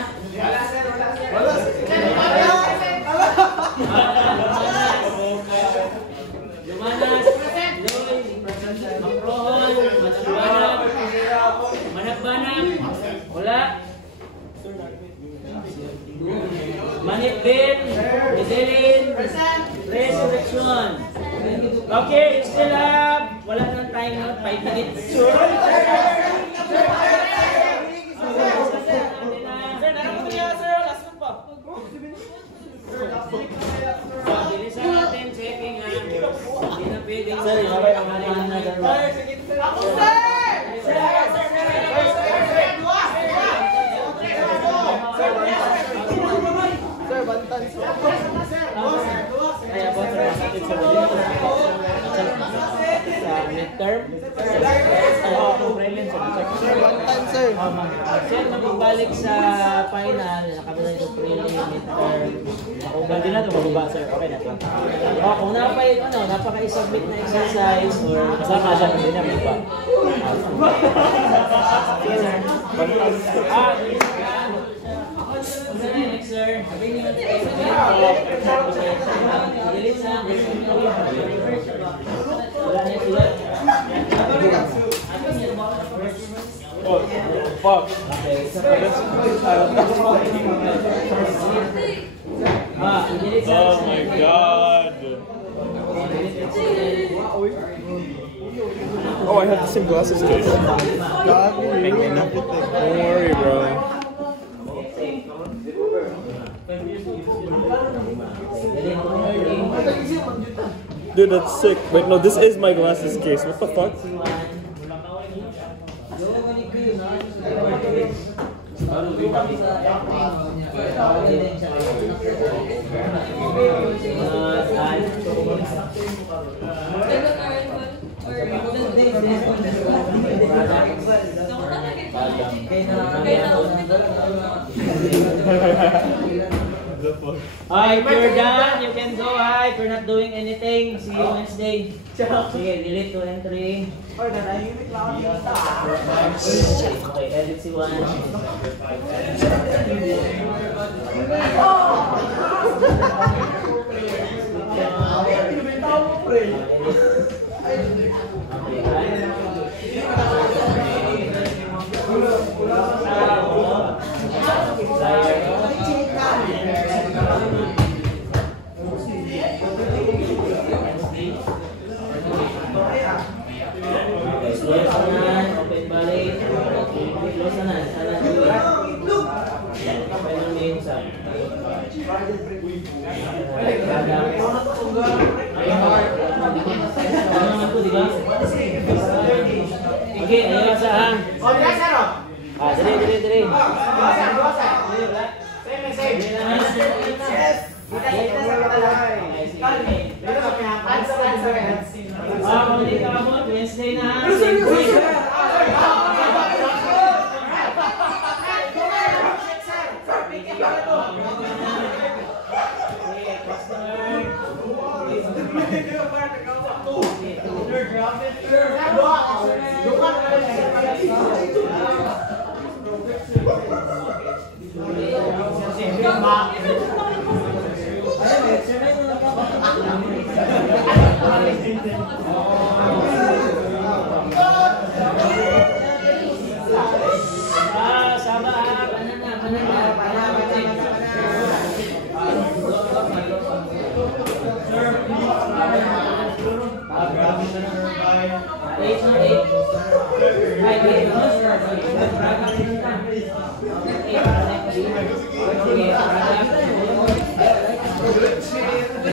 Humanas, Loy, Macrohon, Managbanag, wala. Manitbin, Medelin, Resurrection. Okay, still have, wala nang time na, 5 minutes. Bilisan natin, checking ha. Hindi na pwedeng Sir, bantan. Ay, ako sa kapatid sa midterm. Sir, bantan, sir. Sir, magbalik sa final, nakabilang yung prelim, midterm. Makugal din na ito, mababa sir. Okay na ito. Kung napaka-submit na exercise or kasama siya, hindi na mababa. Next, sir. Fuck. Oh my god. Oh, I have the same glasses too. Make me not. Don't worry, bro. Dude, that's sick. Wait, no, this is my glasses case. What the fuck? Alright, if you're done, you can go. If you're not doing anything, see you Wednesday. Sige, delete to entry. Okay, edit si Juan. Open balik. Close na. Ano Sige, ayun sa hang. Oh, yes, sir. Ah, dali. Muli ka mo, Wednesday na ha. Same grade. Sama ha. Eight.